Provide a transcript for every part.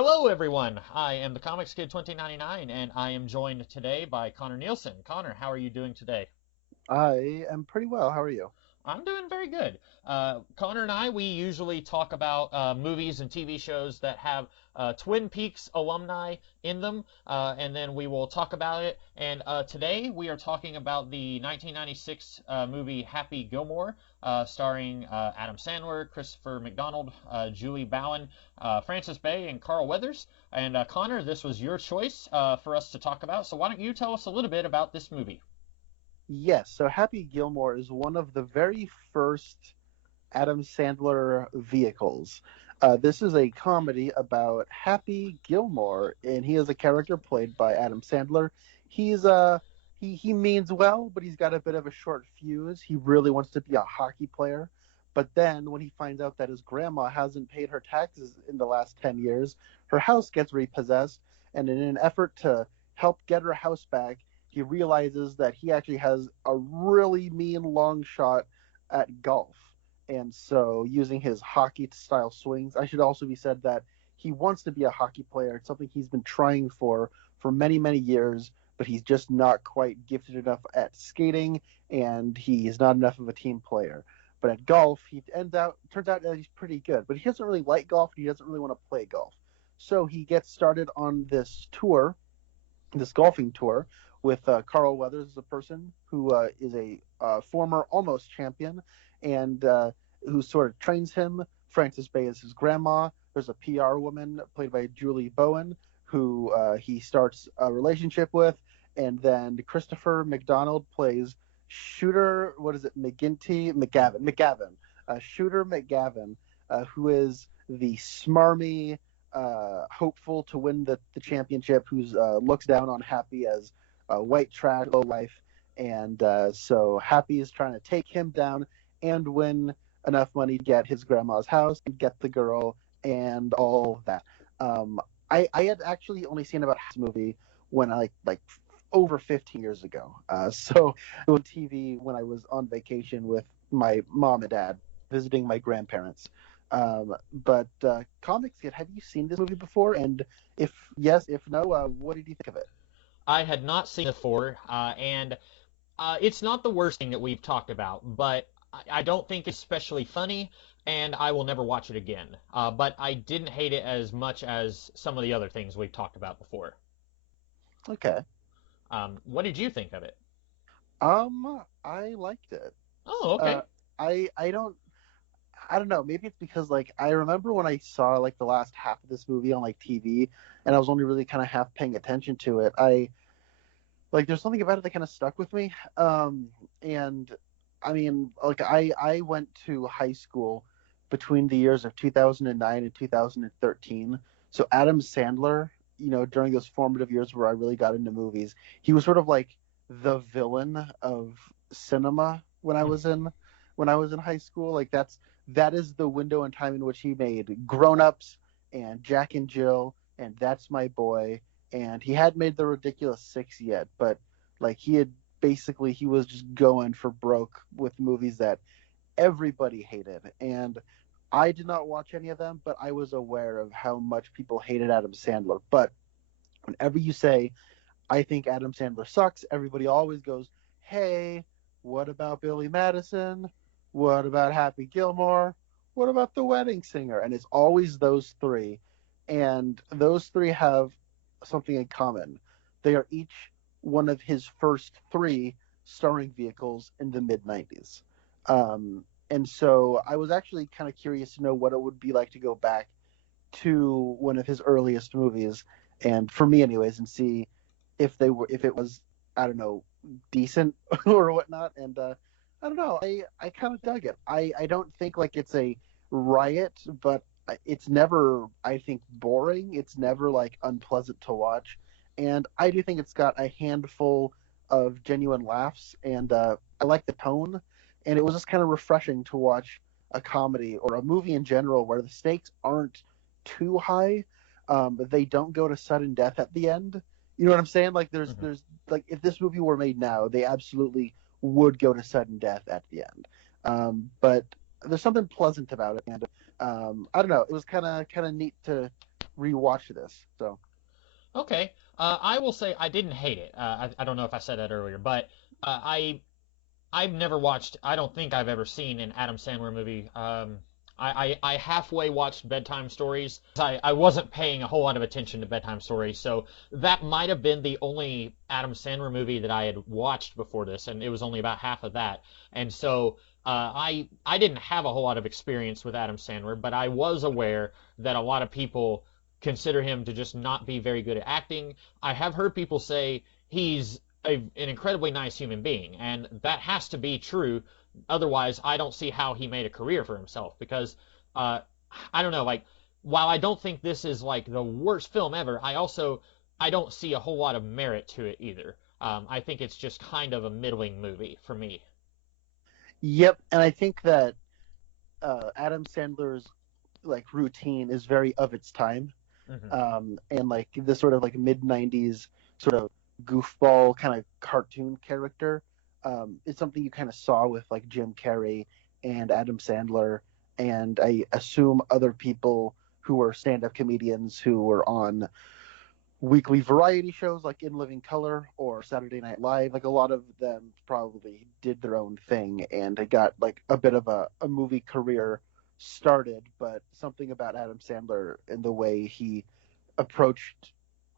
Hello, everyone. I am the Comics Kid 2099, and I am joined today by Connor Nielsen. Connor, how are you doing today? I am pretty well. How are you? I'm doing very good. Connor and I, we usually talk about movies and TV shows that have Twin Peaks alumni in them, and then we will talk about it. And today we are talking about the 1996 movie Happy Gilmore, starring Adam Sandler, Christopher McDonald, Julie Bowen, Frances Bay, and Carl Weathers. And Connor, this was your choice for us to talk about, so why don't you tell us a little bit about this movie? Yes, so Happy Gilmore is one of the very first Adam Sandler vehicles. This is a comedy about Happy Gilmore, and he is a character played by Adam Sandler. He's he means well, but he's got a bit of a short fuse. He really wants to be a hockey player, but then when he finds out that his grandma hasn't paid her taxes in the last 10 years, her house gets repossessed, and in an effort to help get her house back, he realizes that he actually has a really mean long shot at golf. And so, using his hockey style swings, I should also be said that he wants to be a hockey player. It's something he's been trying for many, many years, but he's just not quite gifted enough at skating, and he's not enough of a team player. But at golf, he turns out that he's pretty good. But he doesn't really like golf, and he doesn't really want to play golf. So he gets started on this golfing tour with Carl Weathers as a person who is a former almost champion and who sort of trains him. Frances Bay is his grandma. There's a PR woman played by Julie Bowen who he starts a relationship with, and then Christopher McDonald plays Shooter. What is it? McGavin. Shooter McGavin, who is the smarmy hopeful to win the championship, who's looks down on Happy as white trash, low life, and so Happy is trying to take him down and win enough money to get his grandma's house and get the girl and all of that. I had actually only seen about half the movie when I like over 15 years ago. So it was on TV when I was on vacation with my mom and dad visiting my grandparents. But Comics Kid, have you seen this movie before? And if yes, if no, what did you think of it? I had not seen it before, and it's not the worst thing that we've talked about, but I don't think it's especially funny, and I will never watch it again. But I didn't hate it as much as some of the other things we've talked about before. Okay. What did you think of it? I liked it. Oh, Uh, okay. I don't know. Maybe it's because like I remember when I saw like the last half of this movie on like TV, and I was only really kind of half paying attention to it. I like there's something about it that kind of stuck with me. And I mean, like I went to high school between the years of 2009 and 2013. So Adam Sandler, during those formative years where I really got into movies, he was sort of like the villain of cinema when I was in high school. Like that is the window in time in which he made Grown Ups and Jack and Jill and That's My Boy, and he hadn't made the Ridiculous Six yet, but like he was just going for broke with movies that everybody hated, and I did not watch any of them, but I was aware of how much people hated Adam Sandler. But whenever you say I think Adam Sandler sucks, everybody always goes, "Hey, what about Billy Madison? What about Happy Gilmore? What about The Wedding Singer?" And it's always those three. And those three have something in common. They are each one of his first three starring vehicles in the mid 90s. And so I was actually kind of curious to know what it would be like to go back to one of his earliest movies, and for me, anyways, and see if it was, I don't know, decent or whatnot. And I don't know, I kind of dug it. I don't think like it's a riot, but it's never, I think, boring. It's never like unpleasant to watch, and I do think it's got a handful of genuine laughs, and I like the tone, and it was just kind of refreshing to watch a comedy or a movie in general where the stakes aren't too high, but they don't go to sudden death at the end. You know what I'm saying? Like Hmm. there's like if this movie were made now, they absolutely would go to sudden death at the end. But there's something pleasant about it, and I don't know. It was kind of neat to rewatch this. So Okay. I will say I didn't hate it. I don't know if I said that earlier, but I've never watched. I don't think I've ever seen an Adam Sandler movie. I halfway watched Bedtime Stories. I wasn't paying a whole lot of attention to Bedtime Stories, so that might have been the only Adam Sandler movie that I had watched before this, and it was only about half of that. And so I didn't have a whole lot of experience with Adam Sandler, but I was aware that a lot of people consider him to just not be very good at acting. I have heard people say he's an incredibly nice human being, and that has to be true. Otherwise, I don't see how he made a career for himself because uh, I don't know. Like, while I don't think this is like the worst film ever, I don't see a whole lot of merit to it either. I think it's just kind of a middling movie for me. yep, and I think that Adam Sandler's like routine is very of its time, Hmm. and like this sort of like mid '90s sort of goofball kind of cartoon character. It's something you kind of saw with like Jim Carrey and Adam Sandler, and I assume other people who were stand-up comedians who were on weekly variety shows like In Living Color or Saturday Night Live. Like a lot of them probably did their own thing and they got like a bit of a movie career started, but something about Adam Sandler and the way he approached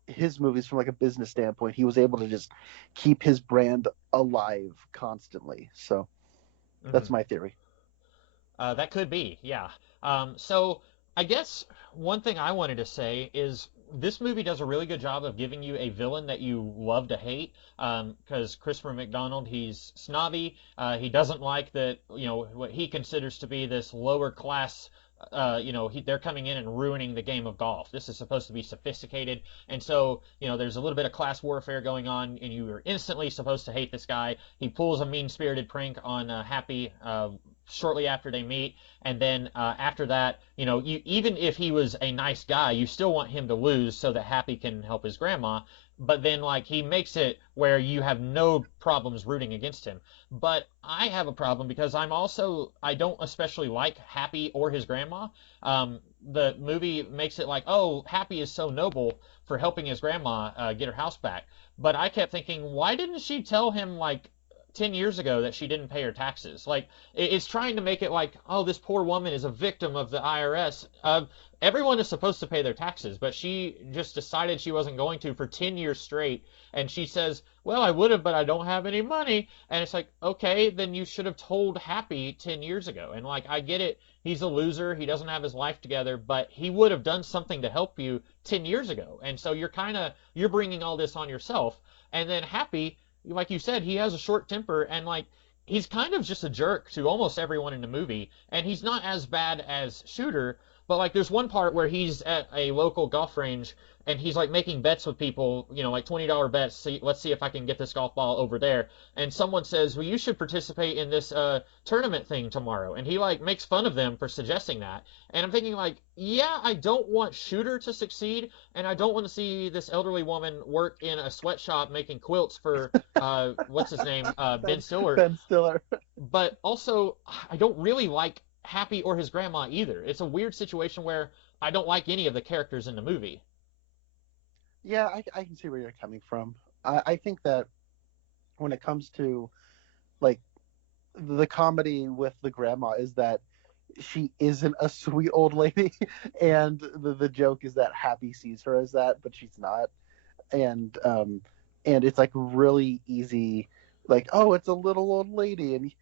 his movies from like a business standpoint, he was able to just keep his brand alive constantly. So that's Hmm. my theory. That could be, yeah. So I guess one thing I wanted to say is this movie does a really good job of giving you a villain that you love to hate. Because Christopher McDonald, he's snobby. He doesn't like that, what he considers to be this lower class. They're coming in and ruining the game of golf. This is supposed to be sophisticated, and so there's a little bit of class warfare going on, and you are instantly supposed to hate this guy. He pulls a mean-spirited prank on Happy shortly after they meet, and then after that, even if he was a nice guy, you still want him to lose so that Happy can help his grandma. But then, like, he makes it where you have no problems rooting against him. But I have a problem because I don't especially like Happy or his grandma. The movie makes it like, oh, Happy is so noble for helping his grandma get her house back. But I kept thinking, why didn't she tell him like 10 years ago that she didn't pay her taxes? Like, it's trying to make it like, oh, this poor woman is a victim of the IRS. Everyone is supposed to pay their taxes, but she just decided she wasn't going to for 10 years straight. And she says, well, I would have, but I don't have any money. And it's like, okay, then you should have told Happy 10 years ago. And like, I get it. He's a loser. He doesn't have his life together, but he would have done something to help you 10 years ago. And so you're bringing all this on yourself. And then Happy, like you said, he has a short temper and like he's kind of just a jerk to almost everyone in the movie. And he's not as bad as Shooter, but like there's one part where he's at a local golf range and he's like making bets with people, like $20 bets. See, let's see if I can get this golf ball over there. And someone says, "Well, you should participate in this tournament thing tomorrow." And he like makes fun of them for suggesting that. And I'm thinking like, yeah, I don't want Shooter to succeed, and I don't want to see this elderly woman work in a sweatshop making quilts for what's his name, Ben Ben, Stiller. ben Stiller. But also, I don't really like Happy or his grandma either. It's a weird situation where I don't like any of the characters in the movie. Yeah, I can see where you're coming from. I think that when it comes to like the comedy with the grandma is that she isn't a sweet old lady, and the joke is that Happy sees her as that, but she's not, and it's like really easy, like, oh, it's a little old lady, and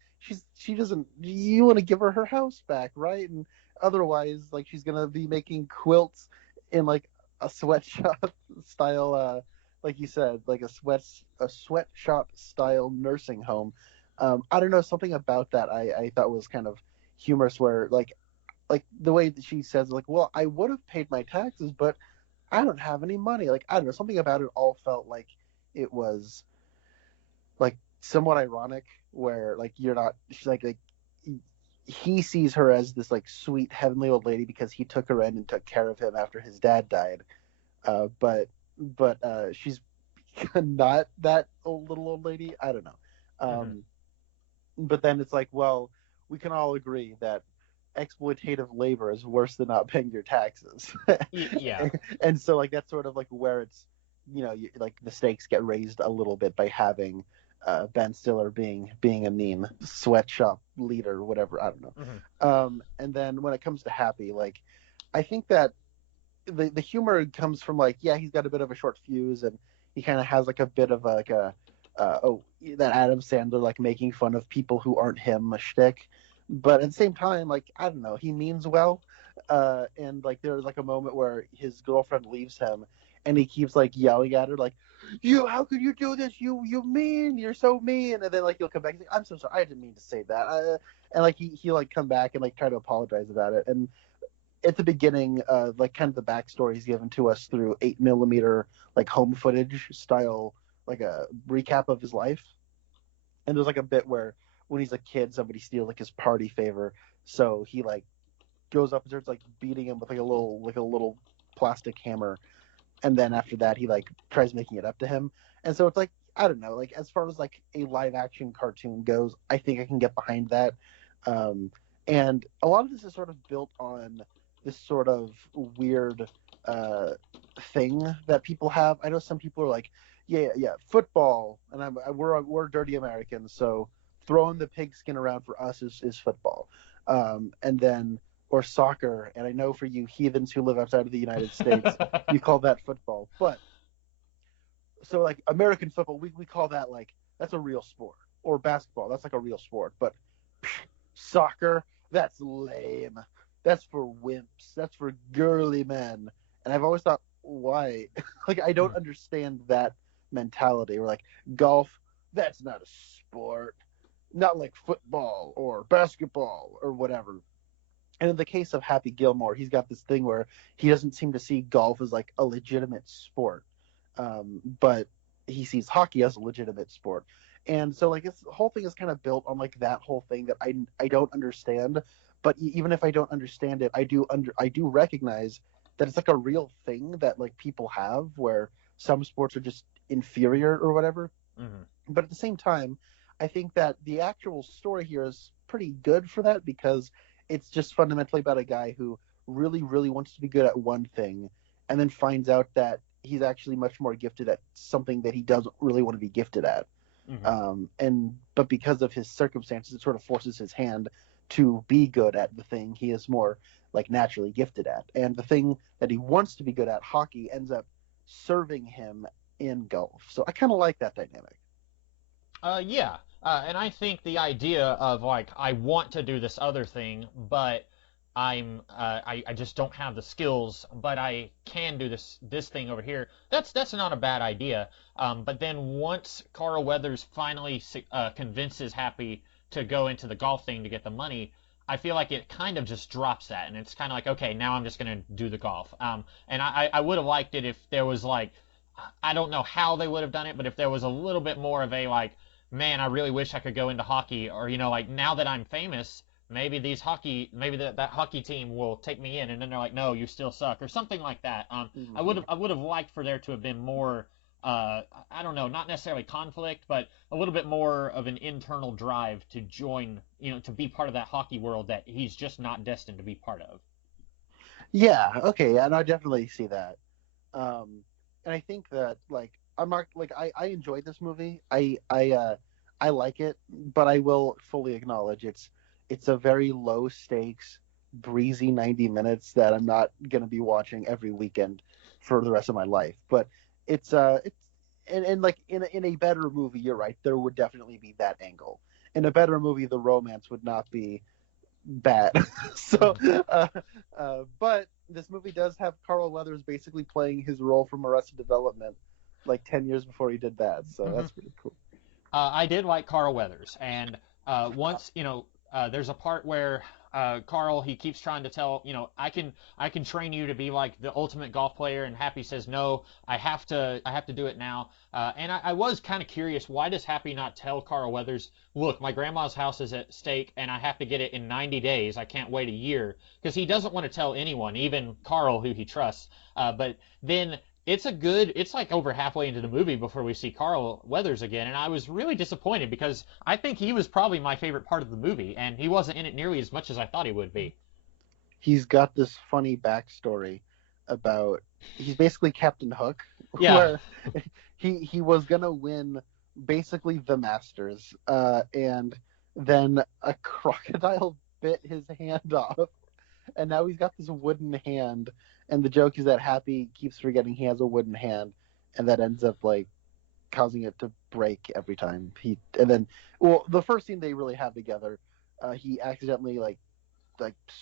she doesn't. You want to give her house back, right? And otherwise, like, she's gonna be making quilts in like a sweatshop style, like you said, like a sweatshop style nursing home. I don't know, something about that I thought was kind of humorous, where like the way that she says, like, well, I would have paid my taxes, but I don't have any money. Like, I don't know, something about it all felt like it was like somewhat ironic, where like you're not, she's like he sees her as this like sweet heavenly old lady because he took her in and took care of him after his dad died. But she's not that little old lady. I don't know. Hmm. But then it's like, well, we can all agree that exploitative labor is worse than not paying your taxes. Yeah. And so like that's sort of like where it's like the stakes get raised a little bit by having Ben Stiller being a meme sweatshop leader, whatever, I don't know. Hmm. And then when it comes to Happy, like I think that the humor comes from like, yeah, he's got a bit of a short fuse, and he kind of has like a bit of like a oh, that Adam Sandler like making fun of people who aren't him shtick. But at the same time, like I don't know, he means well. And like there's like a moment where his girlfriend leaves him, and he keeps like yelling at her, like, "You, how could you do this? You mean, you're so mean." And then like he'll come back, and say, "I'm so sorry, I didn't mean to say that." And like he like come back and like try to apologize about it. And at the beginning, like kind of the backstory is given to us through 8 millimeter like home footage style, like a recap of his life. And there's like a bit where when he's a kid, somebody steals like his party favor, so he like goes up and starts like beating him with like a little plastic hammer, and then after that he like tries making it up to him. And so it's like I don't know, like as far as like a live action cartoon goes, I think I can get behind that. Um, and a lot of this is sort of built on this sort of weird uh, thing that people have. I know some people are like, yeah, football, and we're dirty Americans, so throwing the pigskin around for us is football, and then or soccer. And I know for you heathens who live outside of the United States, you call that football. But so like American football, we call that like that's a real sport, or basketball, that's like a real sport. But soccer, that's lame. That's for wimps. That's for girly men. And I've always thought, why? Like I don't understand that mentality. Or like golf, that's not a sport. Not like football or basketball or whatever. And in the case of Happy Gilmore, he's got this thing where he doesn't seem to see golf as like a legitimate sport, but he sees hockey as a legitimate sport. And so like this whole thing is kind of built on like that whole thing that I don't understand. But even if I don't understand it, I do recognize that it's like a real thing that like people have where some sports are just inferior or whatever. Hmm. But at the same time, I think that the actual story here is pretty good for that because it's just fundamentally about a guy who really, really wants to be good at one thing and then finds out that he's actually much more gifted at something that he doesn't really want to be gifted at. Hmm. And but because of his circumstances, it sort of forces his hand to be good at the thing he is more like naturally gifted at. And the thing that he wants to be good at, hockey, ends up serving him in golf. So I kind of like that dynamic. Yeah. And I think the idea of like I want to do this other thing, but I just don't have the skills, but I can do this thing over here. That's not a bad idea. But then once Carl Weathers finally convinces Happy to go into the golf thing to get the money, I feel like it kind of just drops that, and it's kind of like, okay, now I'm just gonna do the golf. And I would have liked it if there was like, I don't know how they would have done it, but if there was a little bit more of a like, man, I really wish I could go into hockey, or like now that I'm famous, maybe that hockey team will take me in, and then they're like, no, you still suck, or something like that. Mm-hmm. I would have liked for there to have been more, I don't know, not necessarily conflict, but a little bit more of an internal drive to join, to be part of that hockey world that he's just not destined to be part of. Yeah, okay, and I definitely see that. And I think that like I'm not like I enjoyed this movie. I like it, but I will fully acknowledge it's a very low stakes, breezy 90 minutes that I'm not gonna be watching every weekend for the rest of my life. But it's and like in a better movie, you're right, there would definitely be that angle. In a better movie, the romance would not be bad. So, Hmm. but this movie does have Carl Weathers basically playing his role from Arrested Development like 10 years before he did that. So Hmm. that's pretty cool. I did like Carl Weathers, and once there's a part where Carl he keeps trying to tell I can train you to be like the ultimate golf player, and Happy says no, I have to do it now. And I was kind of curious, why does Happy not tell Carl Weathers, look, my grandma's house is at stake, and I have to get it in 90 days. I can't wait a year, because he doesn't want to tell anyone, even Carl, who he trusts. But then it's like over halfway into the movie before we see Carl Weathers again, and I was really disappointed because I think he was probably my favorite part of the movie, and he wasn't in it nearly as much as I thought he would be. He's got this funny backstory about he's basically Captain Hook, Yeah. where he was gonna win basically the Masters, and then a crocodile bit his hand off, and now he's got this wooden hand. And the joke is that Happy keeps forgetting he has a wooden hand, and that ends up like causing it to break every time he. And then, well, the first scene they really have together, he accidentally like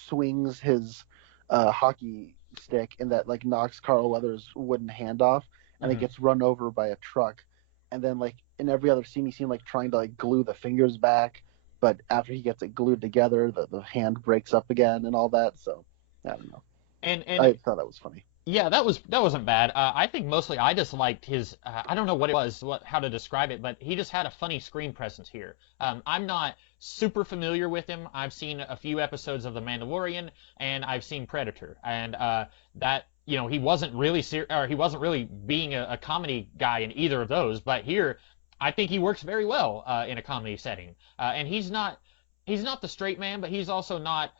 swings his hockey stick, and that like knocks Carl Weathers' wooden hand off, and it Hmm. gets run over by a truck. And then like in every other scene, you see him like trying to like glue the fingers back, but after he gets it glued together, the hand breaks up again and all that. So I don't know. And I thought that was funny. Yeah, that wasn't bad. I think mostly I just liked his. I don't know what it was, how to describe it, but he just had a funny screen presence here. I'm not super familiar with him. I've seen a few episodes of The Mandalorian, and I've seen Predator, and that he wasn't really or he wasn't really being a comedy guy in either of those. But here, I think he works very well in a comedy setting, and he's not the straight man, but he's also not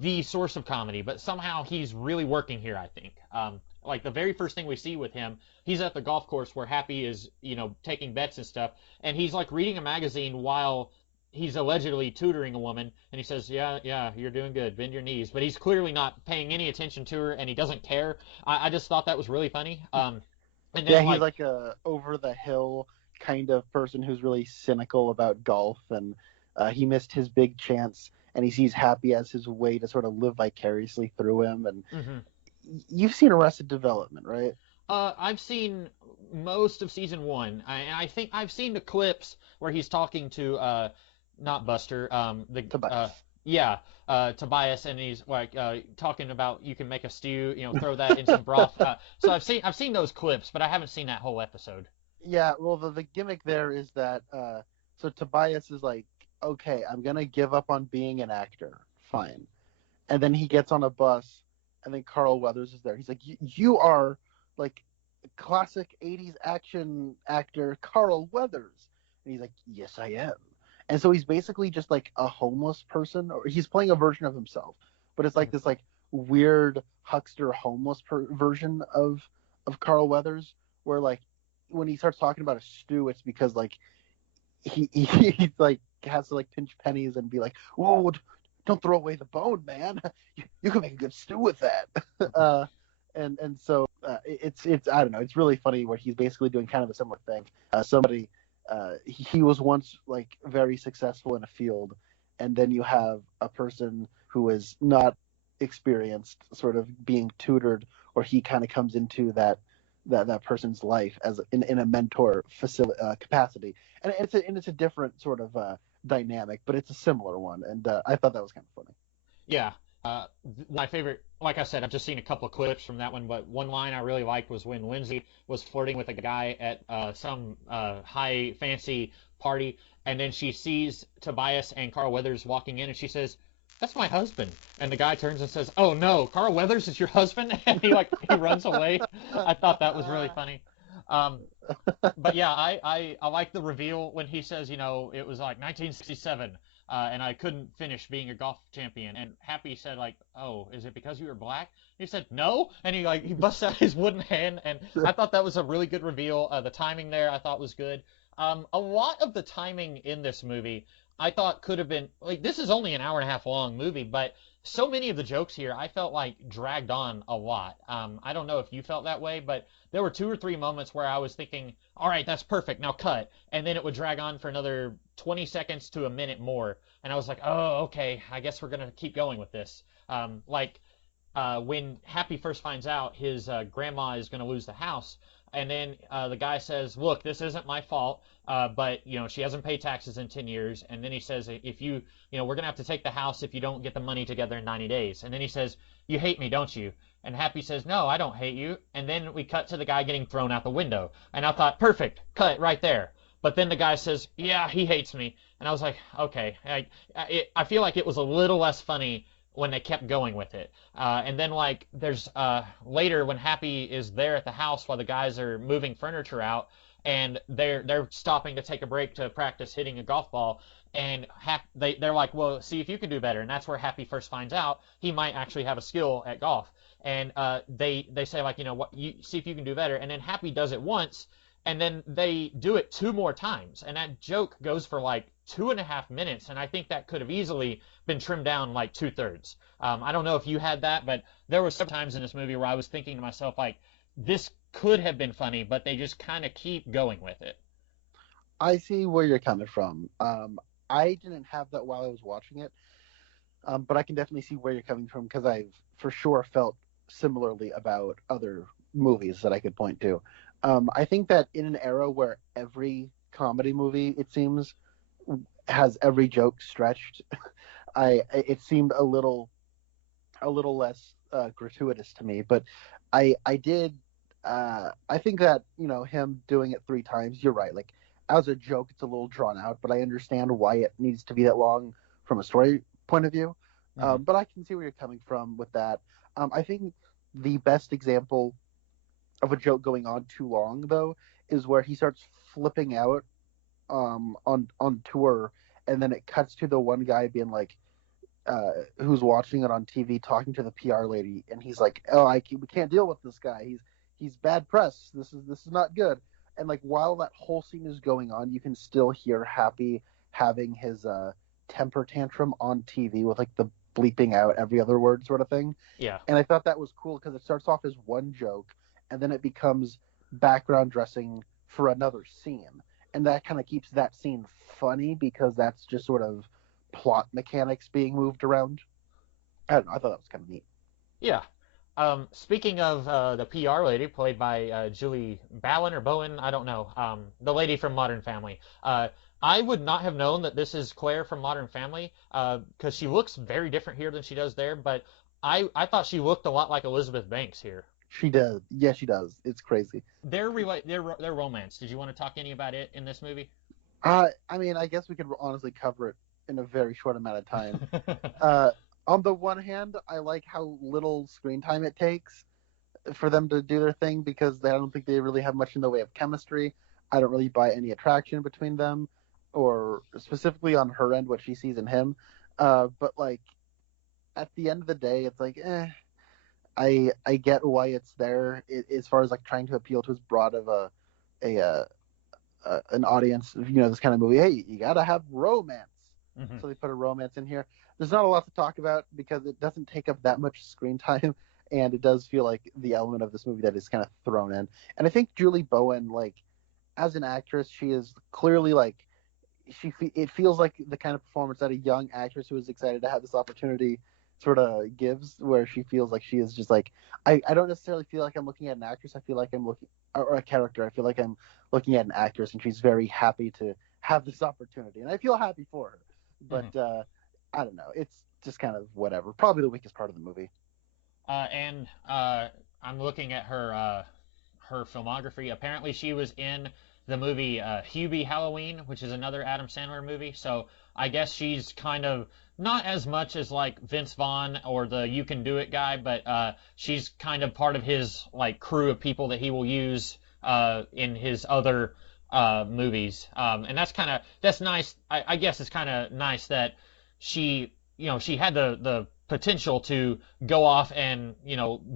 the source of comedy, but somehow he's really working here, I think. Like the very first thing we see with him, he's at the golf course where Happy is, taking bets and stuff, and he's like reading a magazine while he's allegedly tutoring a woman, and he says, "Yeah, yeah, you're doing good. Bend your knees." But he's clearly not paying any attention to her, and he doesn't care. I just thought that was really funny. And Yeah, then he's like, like a over the hill kind of person who's really cynical about golf, and he missed his big chance, and he sees Happy as his way to sort of live vicariously through him. And mhm. you've seen Arrested Development, right? I've seen most of season one, and I think I've seen the clips where he's talking to not Buster, Tobias. yeah, Tobias, and he's like talking about you can make a stew, throw that in some broth. So I've seen those clips, but I haven't seen that whole episode. Yeah, well, the gimmick there is that so Tobias is like, okay, I'm gonna give up on being an actor, fine. And then he gets on a bus, and then Carl Weathers is there. He's like, you are like classic '80s action actor Carl Weathers, and he's like, yes, I am. And so he's basically just like a homeless person, or he's playing a version of himself, but it's like this like weird huckster homeless version of Carl Weathers, where like when he starts talking about a stew, it's because like he like has to like pinch pennies and be like, whoa, don't throw away the bone, man. You can make a good stew with that. And so it's I don't know. It's really funny where he's basically doing kind of a similar thing. Somebody he was once like very successful in a field, and then you have a person who is not experienced, sort of being tutored, or he kind of comes into that person's life as in a mentor capacity, and it's a different sort of dynamic, but it's a similar one, and I thought that was kind of funny. Yeah. My favorite, like I said, I've just seen a couple of clips from that one, but one line I really liked was when Lindsay was flirting with a guy at some high fancy party, and then she sees Tobias and Carl Weathers walking in, and she says, "That's my husband." And the guy turns and says, "Oh no, Carl Weathers is your husband?" And he runs away. I thought that was really funny. Um, but yeah, I like the reveal when he says, it was like 1967, and I couldn't finish being a golf champion. And Happy said like, "Oh, is it because you were black?" He said, "No," and he busts out his wooden hand, and I thought that was a really good reveal. The timing there I thought was good. A lot of the timing in this movie I thought could have been like this is only an hour and a half long movie, but so many of the jokes here I felt like dragged on a lot. I don't know if you felt that way, but there were two or three moments where I was thinking, all right, that's perfect, now cut. And then it would drag on for another 20 seconds to a minute more. And I was like, oh, okay, I guess we're going to keep going with this. When Happy first finds out his grandma is going to lose the house, and then the guy says, look, this isn't my fault, but, she hasn't paid taxes in 10 years. And then he says, if we're going to have to take the house if you don't get the money together in 90 days. And then he says, you hate me, don't you? And Happy says, no, I don't hate you. And then we cut to the guy getting thrown out the window. And I thought, perfect, cut right there. But then the guy says, yeah, he hates me. And I was like, okay. I feel like it was a little less funny when they kept going with it. And then like there's later when Happy is there at the house while the guys are moving furniture out, and they're stopping to take a break to practice hitting a golf ball. And they're like, well, see if you can do better. And that's where Happy first finds out he might actually have a skill at golf. And they say like, you know what, you see if you can do better. And then Happy does it once, and then they do it two more times. And that joke goes for like 2.5 minutes. And I think that could have easily been trimmed down like 2/3. I don't know if you had that, but there were some times in this movie where I was thinking to myself like, this could have been funny, but they just kind of keep going with it. I see where you're coming from. I didn't have that while I was watching it, but I can definitely see where you're coming from because I've for sure felt similarly about other movies that I could point to. I think that in an era where every comedy movie, it seems, has every joke stretched, it seemed a little less gratuitous to me. But I did I think that him doing it three times. You're right. Like as a joke, it's a little drawn out, but I understand why it needs to be that long from a story point of view. Hmm. But I can see where you're coming from with that. I think the best example of a joke going on too long, though, is where he starts flipping out on tour, and then it cuts to the one guy being like, who's watching it on TV, talking to the PR lady, and he's like, "Oh, we can't deal with this guy. He's bad press. This is not good." And like while that whole scene is going on, you can still hear Happy having his temper tantrum on TV with like the bleeping out every other word sort of thing. Yeah. And I thought that was cool because it starts off as one joke, and then it becomes background dressing for another scene, and that kind of keeps that scene funny because that's just sort of plot mechanics being moved around. I don't know. I thought that was kind of neat. Yeah. Speaking of the PR lady, played by Julie Bowen or Bowen, I don't know, the lady from Modern Family. I would not have known that this is Claire from Modern Family because she looks very different here than she does there, but I thought she looked a lot like Elizabeth Banks here. She does. Yeah, she does. It's crazy. Their romance. Did you want to talk any about it in this movie? I mean, I guess we could honestly cover it in a very short amount of time. Uh, on the one hand, I like how little screen time it takes for them to do their thing because I don't think they really have much in the way of chemistry. I don't really buy any attraction between them, or specifically on her end, what she sees in him. But like at the end of the day, it's like, I get why it's there as far as like trying to appeal to as broad of a an audience. This kind of movie. Hey, you gotta have romance, Hmm. so they put a romance in here. There's not a lot to talk about because it doesn't take up that much screen time, and it does feel like the element of this movie that is kind of thrown in. And I think Julie Bowen, like as an actress, she is clearly like it feels like the kind of performance that a young actress who is excited to have this opportunity sort of gives, where she feels like she is just like, I don't necessarily feel like I'm looking at an actress. I feel like I'm looking, or a character. I feel like I'm looking at an actress, and she's very happy to have this opportunity, and I feel happy for her. Hmm. But I don't know. It's just kind of whatever. Probably the weakest part of the movie. And I'm looking at her filmography. Apparently, she was in the movie Hubie Halloween, which is another Adam Sandler movie. So I guess she's kind of not as much as like Vince Vaughn or the You Can Do It guy, but she's kind of part of his like crew of people that he will use in his other movies. And that's nice. I guess it's kind of nice that she had the potential to go off and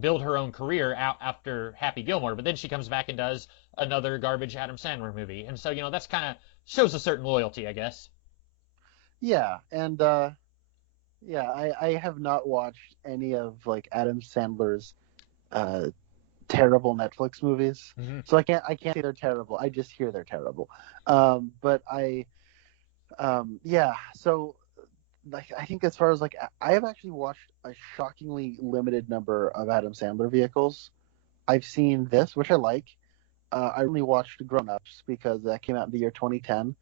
build her own career out after Happy Gilmore, but then she comes back and does another garbage Adam Sandler movie, and so that's kind of shows a certain loyalty, I guess. Yeah, and yeah, I have not watched any of like Adam Sandler's uh, terrible Netflix movies, Hmm. so I can't say they're terrible. I just hear they're terrible. But yeah. So like I think as far as like I have actually watched a shockingly limited number of Adam Sandler vehicles. I've seen this, which I like. I only watched Grown Ups because that came out in the year 2010,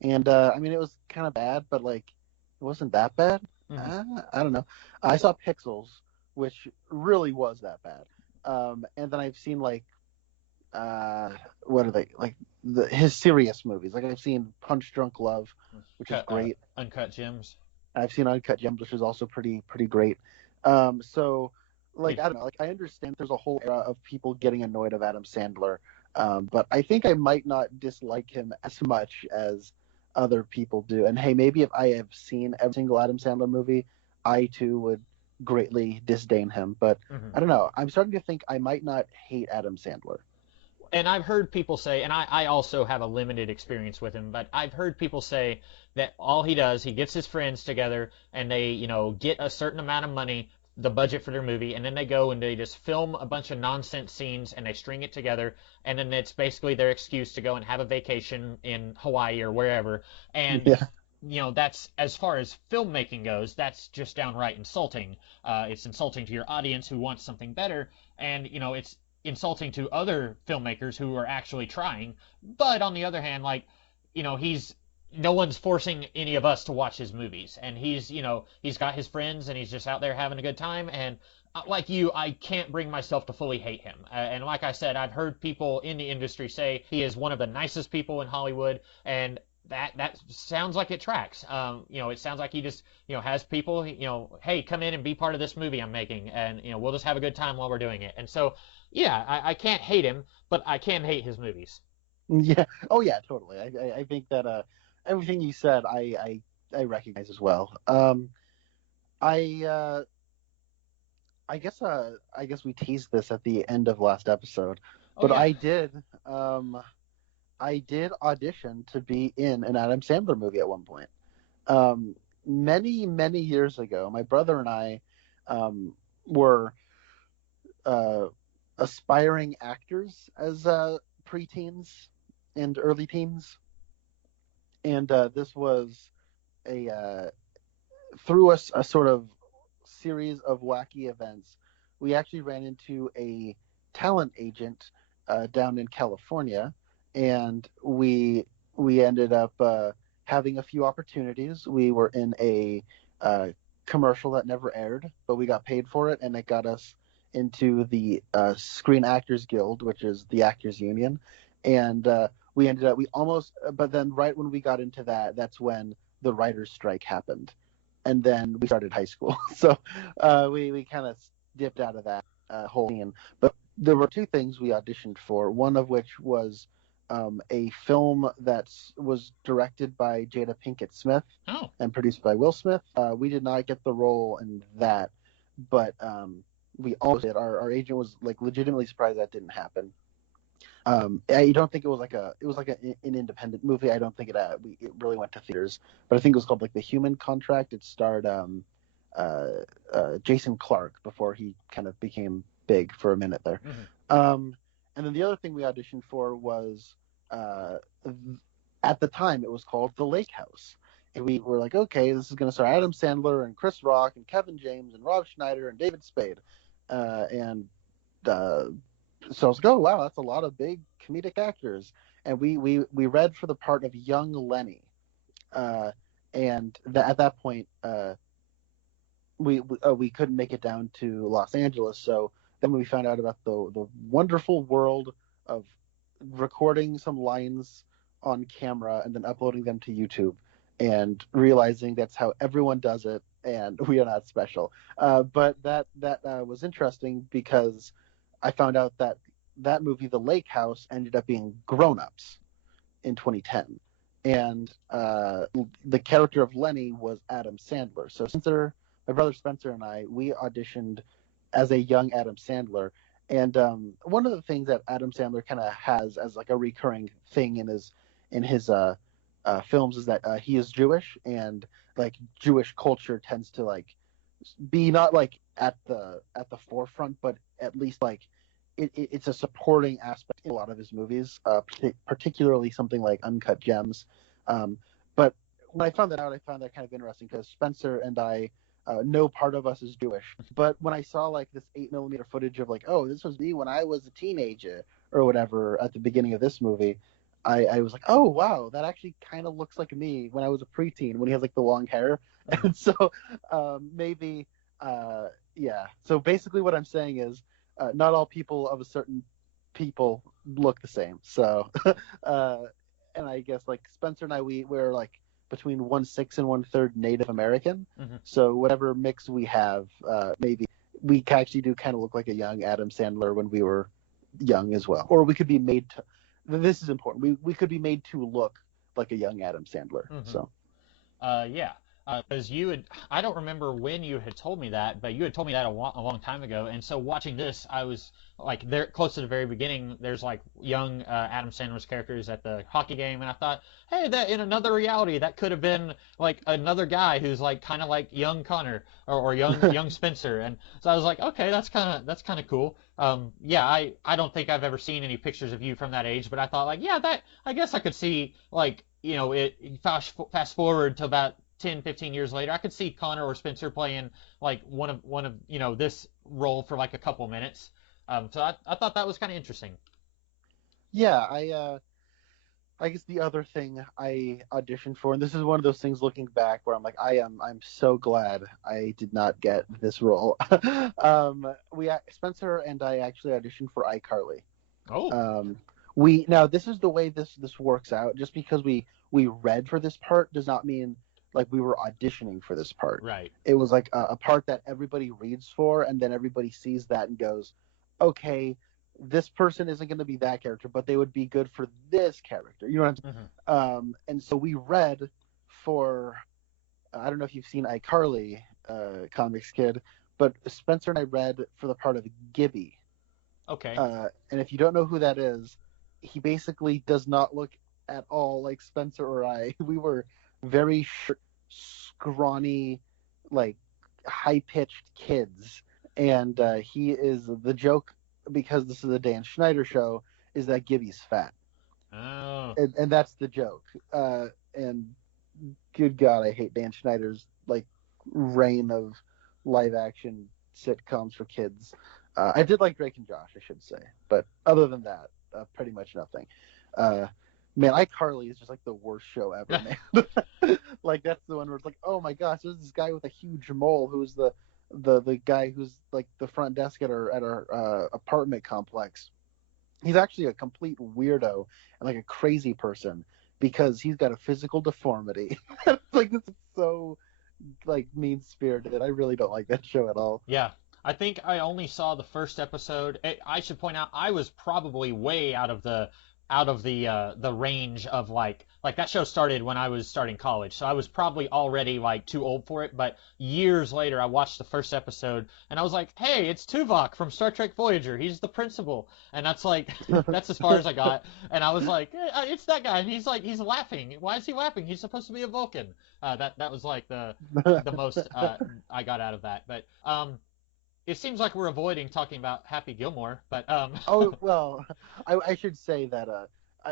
and I mean it was kind of bad, but like it wasn't that bad. Hmm. I don't know. I saw Pixels, which really was that bad. And then I've seen like what are they like his serious movies? Like I've seen Punch Drunk Love, which is Cut, great. Uncut Gems. I've seen Uncut Gems, which is also pretty great. So like It, I don't know, like I understand there's a whole era of people getting annoyed of Adam Sandler, but I think I might not dislike him as much as other people do. And hey, maybe if I have seen every single Adam Sandler movie, I too would greatly disdain him. But mhm. I don't know. I'm starting to think I might not hate Adam Sandler. And I've heard people say, and I also have a limited experience with him, but I've heard people say that all he does, he gets his friends together and they, get a certain amount of money, the budget for their movie, and then they go and they just film a bunch of nonsense scenes and they string it together, and then it's basically their excuse to go and have a vacation in Hawaii or wherever. And Yeah, that's as far as filmmaking goes, that's just downright insulting. It's insulting to your audience who wants something better, and it's insulting to other filmmakers who are actually trying. But on the other hand, like, he's no one's forcing any of us to watch his movies, and he's got his friends, and he's just out there having a good time. And like you, I can't bring myself to fully hate him. And like I said, I've heard people in the industry say he is one of the nicest people in Hollywood, and that sounds like it tracks. It sounds like he just has people. Hey, come in and be part of this movie I'm making, and we'll just have a good time while we're doing it. And so, yeah, I can't hate him, but I can hate his movies. yeah. Oh yeah, totally. I think that everything you said, I recognize as well. I I guess we teased this at the end of last episode, Oh but yeah. I did audition to be in an Adam Sandler movie at one point. Um, many years ago, my brother and I were uh, aspiring actors as preteens and early teens, and this was a through a sort of series of wacky events. We actually ran into a talent agent down in California, and we ended up having a few opportunities. We were in a commercial that never aired, but we got paid for it, and it got us into the Screen Actors Guild, which is the actors union, and we almost, but then right when we got into that, that's when the writers' strike happened, and then we started high school. So we kind of dipped out of that whole scene. But there were two things we auditioned for. One of which was a film that was directed by Jada Pinkett Smith Oh. and produced by Will Smith. We did not get the role in that, but we almost did. Our agent was like legitimately surprised that didn't happen. I don't think it was like an independent movie. I don't think it really went to theaters, but I think it was called like The Human Contract. It starred uh, Jason Clarke before he kind of became big for a minute there. Hmm. Um, and then the other thing we auditioned for was uh, at the time it was called The Lake House. And we were like, okay, this is going to star Adam Sandler and Chris Rock and Kevin James and Rob Schneider and David Spade. And uh, so I was like, oh wow, that's a lot of big comedic actors. And we read for the part of young Lenny, uh, and at that point, we couldn't make it down to Los Angeles. So then we found out about the wonderful world of recording some lines on camera and then uploading them to YouTube, and realizing that's how everyone does it, and we are not special. But that was interesting because I found out that that movie, The Lake House, ended up being Grown Ups in 2010, and the character of Lenny was Adam Sandler. So Spencer, my brother Spencer, and we auditioned as a young Adam Sandler. And one of the things that Adam Sandler kind of has as like a recurring thing in his films is that he is Jewish, and like Jewish culture tends to like be not like at the forefront, but at least like it's a supporting aspect in a lot of his movies, particularly something like Uncut Gems. But when I found that out, I found that kind of interesting because Spencer and I, no part of us is Jewish. But when I saw like this 8 millimeter footage of like, oh, this was me when I was a teenager or whatever at the beginning of this movie, I was like, oh wow, that actually kind of looks like me when I was a preteen when he has like the long hair. Hmm. And so maybe yeah. So basically, what I'm saying is, not all people of a certain people look the same. So, uh, and I guess like Spencer and I, we're like between 1/6 and 1/3 Native American. Hmm. So whatever mix we have, maybe we actually do kind of look like a young Adam Sandler when we were young as well. Or we could be made to. This is important. We could be made to look like a young Adam Sandler. Hmm. So Yeah, because you had, I don't remember when you had told me that, but you had told me that a long time ago. And so watching this, I was like, there close to the very beginning, there's like young Adam Sandler's characters at the hockey game, and I thought, hey, that in another reality, that could have been like another guy who's like kind of like young Connor or young Spencer. And so I was like, okay, that's kind of cool. Yeah, I don't think I've ever seen any pictures of you from that age, but I thought like, yeah, that I guess I could see like it fast forward to about 10, 15 years later, I could see Connor or Spencer playing like one of this role for like a couple minutes. So I thought that was kind of interesting. yeah, I guess the other thing I auditioned for, and this is one of those things looking back where I'm so glad I did not get this role. Spencer and I actually auditioned for iCarly. Oh, We now this is the way this works out. Just because we read for this part does not mean like we were auditioning for this part. right. It was like a part that everybody reads for, and then everybody sees that and goes, okay, this person isn't going to be that character, but they would be good for this character. You know what Hmm. and so we read for. I don't know if you've seen iCarly, Comics Kid, but Spencer and I read for the part of Gibby. Okay. And if you don't know who that is, he basically does not look at all like Spencer or I. We were very scrawny, like high pitched kids. And he is the joke, because this is a Dan Schneider show, is that Gibby's fat. Oh, And that's the joke. And good God, I hate Dan Schneider's like reign of live action sitcoms for kids. I did like Drake and Josh, I should say, but other than that, pretty much nothing. Uh, Man, iCarly is just like the worst show ever, man. Like that's the one where it's like, oh my gosh, there's this guy with a huge mole who's the guy who's like the front desk at our apartment complex. He's actually a complete weirdo and like a crazy person because he's got a physical deformity. Like this is so like mean spirited. I really don't like that show at all. yeah. I think I only saw the first episode. I should point out I was probably way out of the range of like that show started when I was starting college, so I was probably already like too old for it. But years later, I watched the first episode and I was like, "Hey, it's Tuvok from Star Trek Voyager. He's the principal." And that's like that's as far as I got. And I was like, "It's that guy." And he's laughing. Why is he laughing? He's supposed to be a Vulcan. That was like the most I got out of that. But it seems like we're avoiding talking about Happy Gilmore. But Oh well, I should say that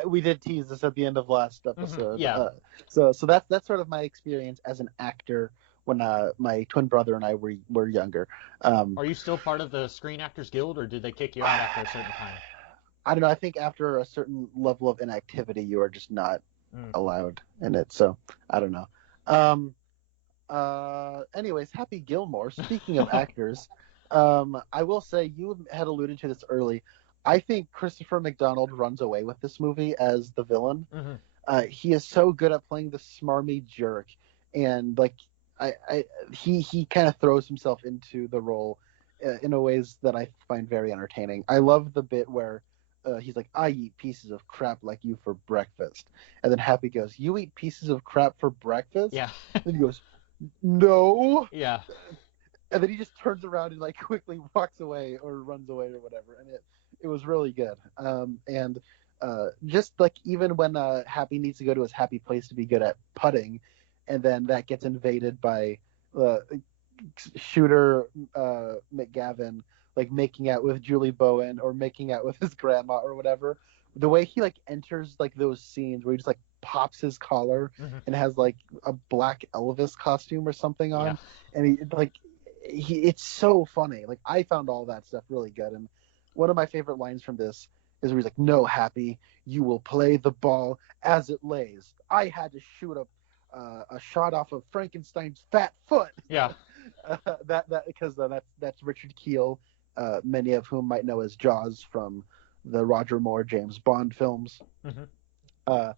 we did tease this at the end of last episode. yeah. So that's sort of my experience as an actor when my twin brother and I were younger. Are you still part of the Screen Actors Guild, or did they kick you out after a certain time? I don't know. I think after a certain level of inactivity, you are just not Mm. allowed in it. So I don't know. Um, Anyways, Happy Gilmore. Speaking of actors, I will say you had alluded to this early. I think Christopher McDonald runs away with this movie as the villain. Hmm. He is so good at playing the smarmy jerk, and like he kind of throws himself into the role in a ways that I find very entertaining. I love the bit where he's like, "I eat pieces of crap like you for breakfast," and then Happy goes, "You eat pieces of crap for breakfast?" Yeah. And he goes, "No." Yeah. And then he just turns around and like quickly walks away or runs away or whatever, and it was really good. And just like even when Happy needs to go to his happy place to be good at putting, and then that gets invaded by shooter McGavin like making out with Julie Bowen or making out with his grandma or whatever. The way he like enters like those scenes where he just like pops his collar Hmm. and has like a black Elvis costume or something Yeah. on, and it's so funny. Like I found all that stuff really good, and one of my favorite lines from this is where he's like, "No, Happy, you will play the ball as it lays. I had to shoot a shot off of Frankenstein's fat foot." Yeah. That because that's Richard Kiel, many of whom might know as Jaws from the Roger Moore James Bond films. Hmm. Uh,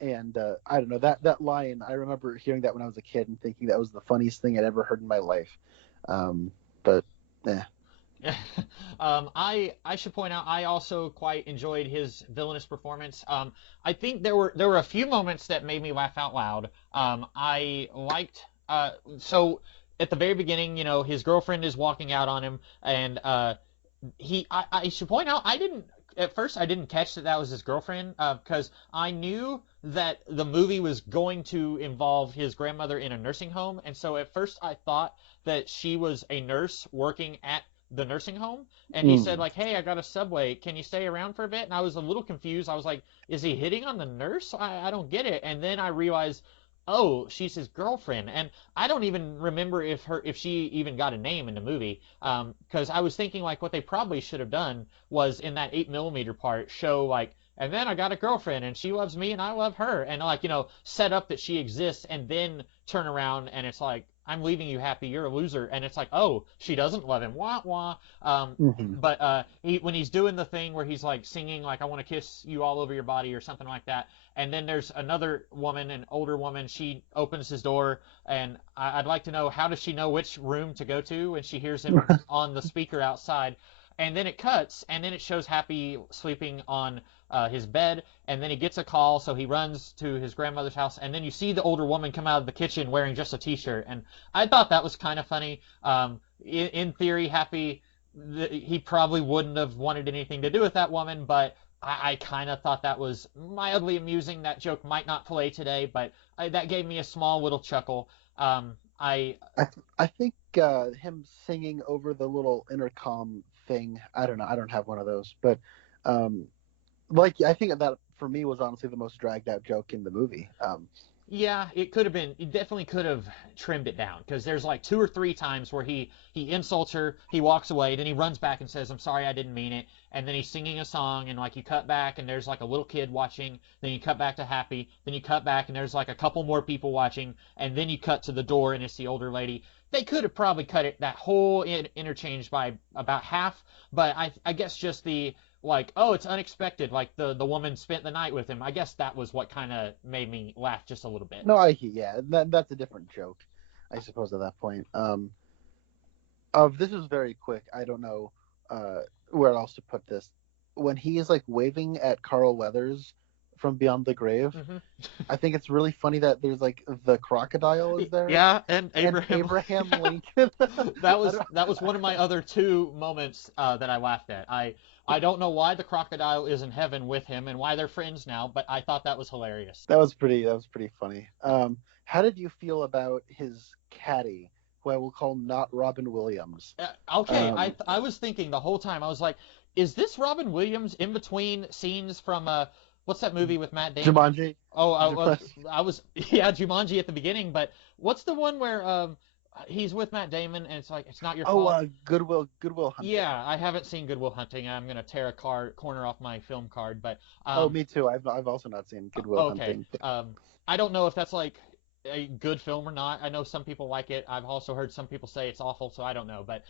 And I don't know, that line. I remember hearing that when I was a kid and thinking that was the funniest thing I'd ever heard in my life. But eh. I should point out I also quite enjoyed his villainous performance. I think there were a few moments that made me laugh out loud. I liked so at the very beginning, his girlfriend is walking out on him, and I should point out I didn't at first I didn't catch that that was his girlfriend because I knew that the movie was going to involve his grandmother in a nursing home, and so at first I thought that she was a nurse working at the nursing home, and he said Mm. like, "Hey, I got a Subway. Can you stay around for a bit?" And I was a little confused. I was like, "Is he hitting on the nurse? I don't get it." And then I realized, oh, she's his girlfriend, and I don't even remember if she even got a name in the movie. Because I was thinking like what they probably should have done was in that 8 millimeter part show like. And then I got a girlfriend, and she loves me, and I love her, and like set up that she exists, and then turn around, and it's like I'm leaving you happy, you're a loser, and it's like, oh, she doesn't love him, wah wah. Hmm. But when he's doing the thing where he's like singing like I want to kiss you all over your body or something like that, and then there's another woman, an older woman, she opens his door, and I'd like to know how does she know which room to go to when she hears him on the speaker outside. And then it cuts, and then it shows Happy sleeping on his bed, and then he gets a call, so he runs to his grandmother's house, and then you see the older woman come out of the kitchen wearing just a t-shirt, and I thought that was kind of funny. In theory, Happy, he probably wouldn't have wanted anything to do with that woman, but I kind of thought that was mildly amusing. That joke might not play today, but that gave me a small little chuckle. I I think him singing over the little intercom thing. I don't know. I don't have one of those, but um, like I think that for me was honestly the most dragged out joke in the movie. Yeah, it could have been. It definitely could have trimmed it down because there's like two or three times where he insults her, he walks away, then he runs back and says, "I'm sorry, I didn't mean it," and then he's singing a song, and like you cut back and there's like a little kid watching, then you cut back to Happy, then you cut back and there's like a couple more people watching, and then you cut to the door and it's the older lady. They could have probably cut it that whole interchange by about half, but I guess just the like, oh, it's unexpected. Like the woman spent the night with him. I guess that was what kind of made me laugh just a little bit. No, yeah, that's a different joke, I suppose at that point. This is very quick. I don't know where else to put this. When he is like waving at Carl Weathers from beyond the grave, Hmm. I think it's really funny that there's like the crocodile is there Yeah, and and Abraham. Abraham Lincoln. that I was don't, that was one of my other two moments that I laughed at. I don't know why the crocodile is in heaven with him and why they're friends now, but I thought that was hilarious. that was pretty funny. How did you feel about his caddy, who I will call not Robin Williams? Okay, Um, I was thinking the whole time I was like, is this Robin Williams in between scenes from what's that movie with Matt Damon? Jumanji. Oh, Jumanji. I was yeah, Jumanji at the beginning, but what's the one where he's with Matt Damon and it's like it's not your Oh, fault? Goodwill Hunting. Yeah, I haven't seen Good Will Hunting. I'm gonna tear a corner off my film card, but Oh, me too. I've also not seen Goodwill okay. Hunting. I don't know if that's like a good film or not. I know some people like it. I've also heard some people say it's awful, so I don't know. But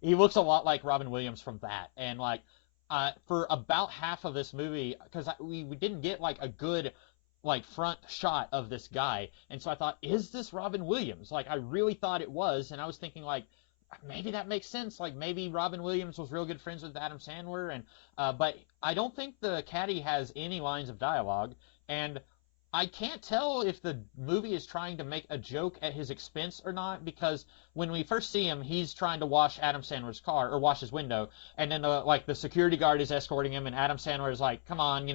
he looks a lot like Robin Williams from that, and like for about half of this movie, because we didn't get like a good like front shot of this guy, and so I thought, is this Robin Williams? Like I really thought it was, and I was thinking like maybe that makes sense. Like maybe Robin Williams was real good friends with Adam Sandler, and but I don't think the caddy has any lines of dialogue, and I can't tell if the movie is trying to make a joke at his expense or not because when we first see him, he's trying to wash Adam Sandler's car or wash his window, and then like the security guard is escorting him, and Adam Sandler is like, "Come on,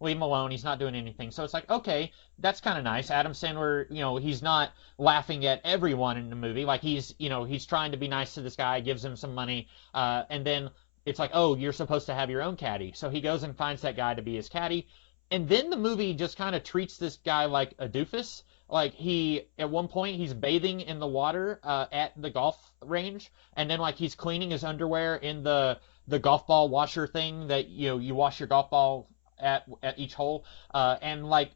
leave him alone. He's not doing anything." So it's like, okay, that's kind of nice. Adam Sandler, he's not laughing at everyone in the movie. Like he's trying to be nice to this guy, gives him some money, and then it's like, oh, you're supposed to have your own caddy. So he goes and finds that guy to be his caddy, and then the movie just kind of treats this guy like a doofus. Like at one point, he's bathing in the water at the golf range, and then like he's cleaning his underwear in the golf ball washer thing that you wash your golf ball at each hole, and like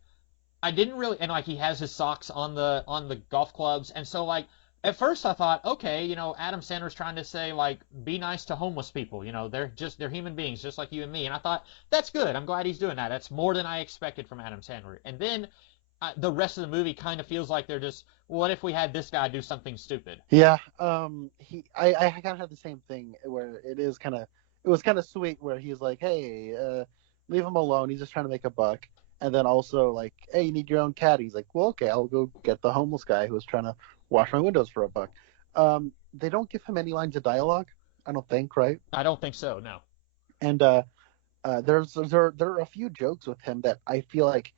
I didn't really, and like he has his socks on the golf clubs, and so like At first I thought, okay, Adam Sandler's trying to say like be nice to homeless people. They're human beings just like you and me. And I thought that's good. I'm glad he's doing that. That's more than I expected from Adam Sandler. And then the rest of the movie kind of feels like they're just, what if we had this guy do something stupid? Yeah, I kind of had the same thing where it was kind of sweet where he's like, hey, leave him alone. He's just trying to make a buck. And then also like, hey, you need your own caddy. He's like, well, okay, I'll go get the homeless guy who was trying to wash my windows for a buck. They don't give him any lines of dialogue, I don't think, right? I don't think so. No. And there are a few jokes with him that I feel like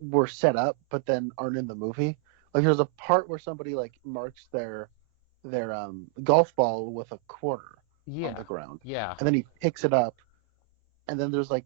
were set up but then aren't in the movie. Like there's a part where somebody like marks their golf ball with a quarter on Yeah. the ground, Yeah. and then he picks it up, and then there's like,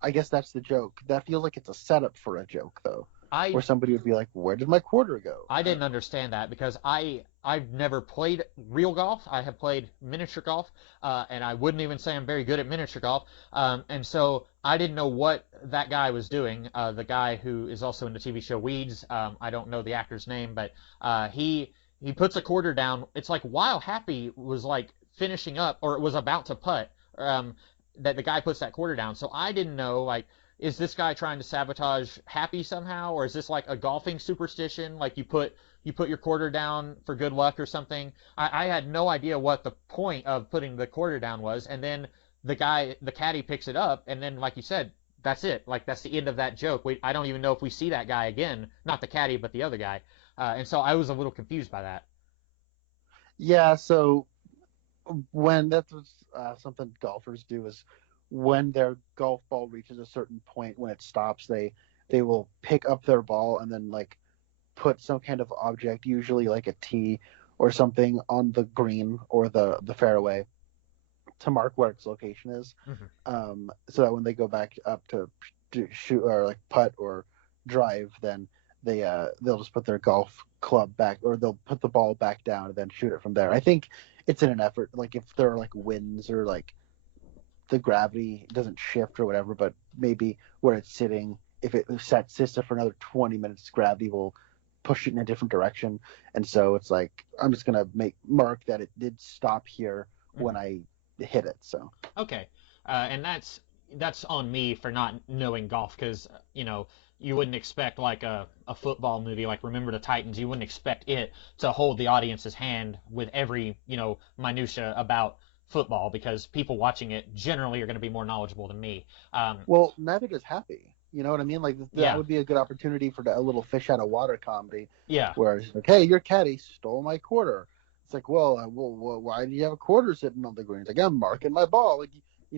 I guess that's the joke. That feels like it's a setup for a joke though, I where somebody would be like, "Where did my quarter go?" I didn't understand that because I've never played real golf. I have played miniature golf, and I wouldn't even say I'm very good at miniature golf. And so I didn't know what that guy was doing. The guy who is also in the TV show Weeds. I don't know the actor's name, but he puts a quarter down. It's like while Happy was like finishing up or was about to putt, that the guy puts that quarter down. So I didn't know like, is this guy trying to sabotage Happy somehow, or is this like a golfing superstition? Like you put your quarter down for good luck or something. I had no idea what the point of putting the quarter down was, and then the caddy picks it up, and then like you said, that's it. Like that's the end of that joke. I don't even know if we see that guy again, not the caddy, but the other guy. And so I was a little confused by that. Yeah, so when that's something golfers do is when their golf ball reaches a certain point, when it stops, they will pick up their ball and then like put some kind of object, usually like a tee or something, on the green or the fairway to mark where its location is, Hmm. so that when they go back up to shoot or like putt or drive, then they'll just put their golf club back, or they'll put the ball back down and then shoot it from there. I think it's in an effort, like if there are like winds or like the gravity doesn't shift or whatever, but maybe where it's sitting, if it sits there for another 20 minutes, gravity will push it in a different direction. And so it's like, I'm just going to mark that it did stop here when Hmm. I hit it. So, Okay, and that's on me for not knowing golf because you wouldn't expect like a football movie like Remember the Titans. You wouldn't expect it to hold the audience's hand with every minutia about football because people watching it generally are going to be more knowledgeable than me. well, neither does Happy. You know what I mean? Like that Yeah, would be a good opportunity for a little fish out of water comedy, yeah. where it's like, "Hey, your caddy stole my quarter." It's like, well, why do you have a quarter sitting on the green? It's like, I'm marking my ball. Like,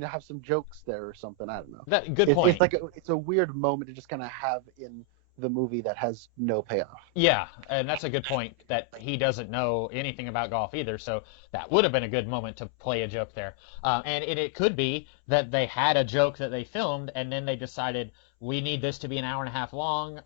have some jokes there or something. I don't know. That good It's point. like it's a weird moment to just kind of have in the movie that has no payoff. Yeah, and that's a good point that he doesn't know anything about golf either. So that would have been a good moment to play a joke there. And it could be that they had a joke that they filmed, and then they decided we need this to be an hour and a half long.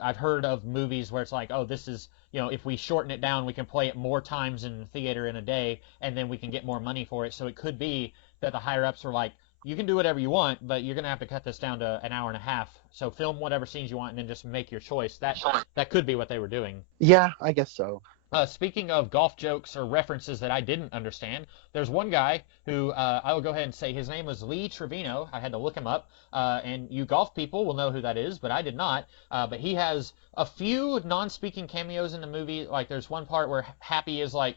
I've heard of movies where it's like, oh, this is, if we shorten it down, we can play it more times in the theater in a day, and then we can get more money for it. So it could be that the higher ups were like, you can do whatever you want, but you're gonna have to cut this down to an hour and a half. So film whatever scenes you want, and then just make your choice. That could be what they were doing. Yeah, I guess so. Speaking of golf jokes or references that I didn't understand, there's one guy who I will go ahead and say his name was Lee Trevino. I had to look him up, and you golf people will know who that is, but I did not. But he has a few non-speaking cameos in the movie. Like there's one part where Happy is like,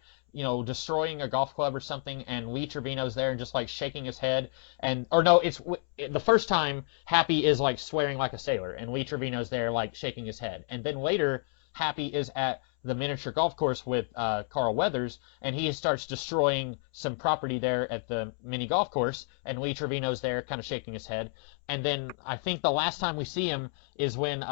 destroying a golf club or something, and Lee Trevino's there and just like shaking his head. And or no, it's the first time Happy is like swearing like a sailor, and Lee Trevino's there like shaking his head. And then later, Happy is at the miniature golf course with Carl Weathers, and he starts destroying some property there at the mini golf course, and Lee Trevino's there kind of shaking his head. And then I think the last time we see him is when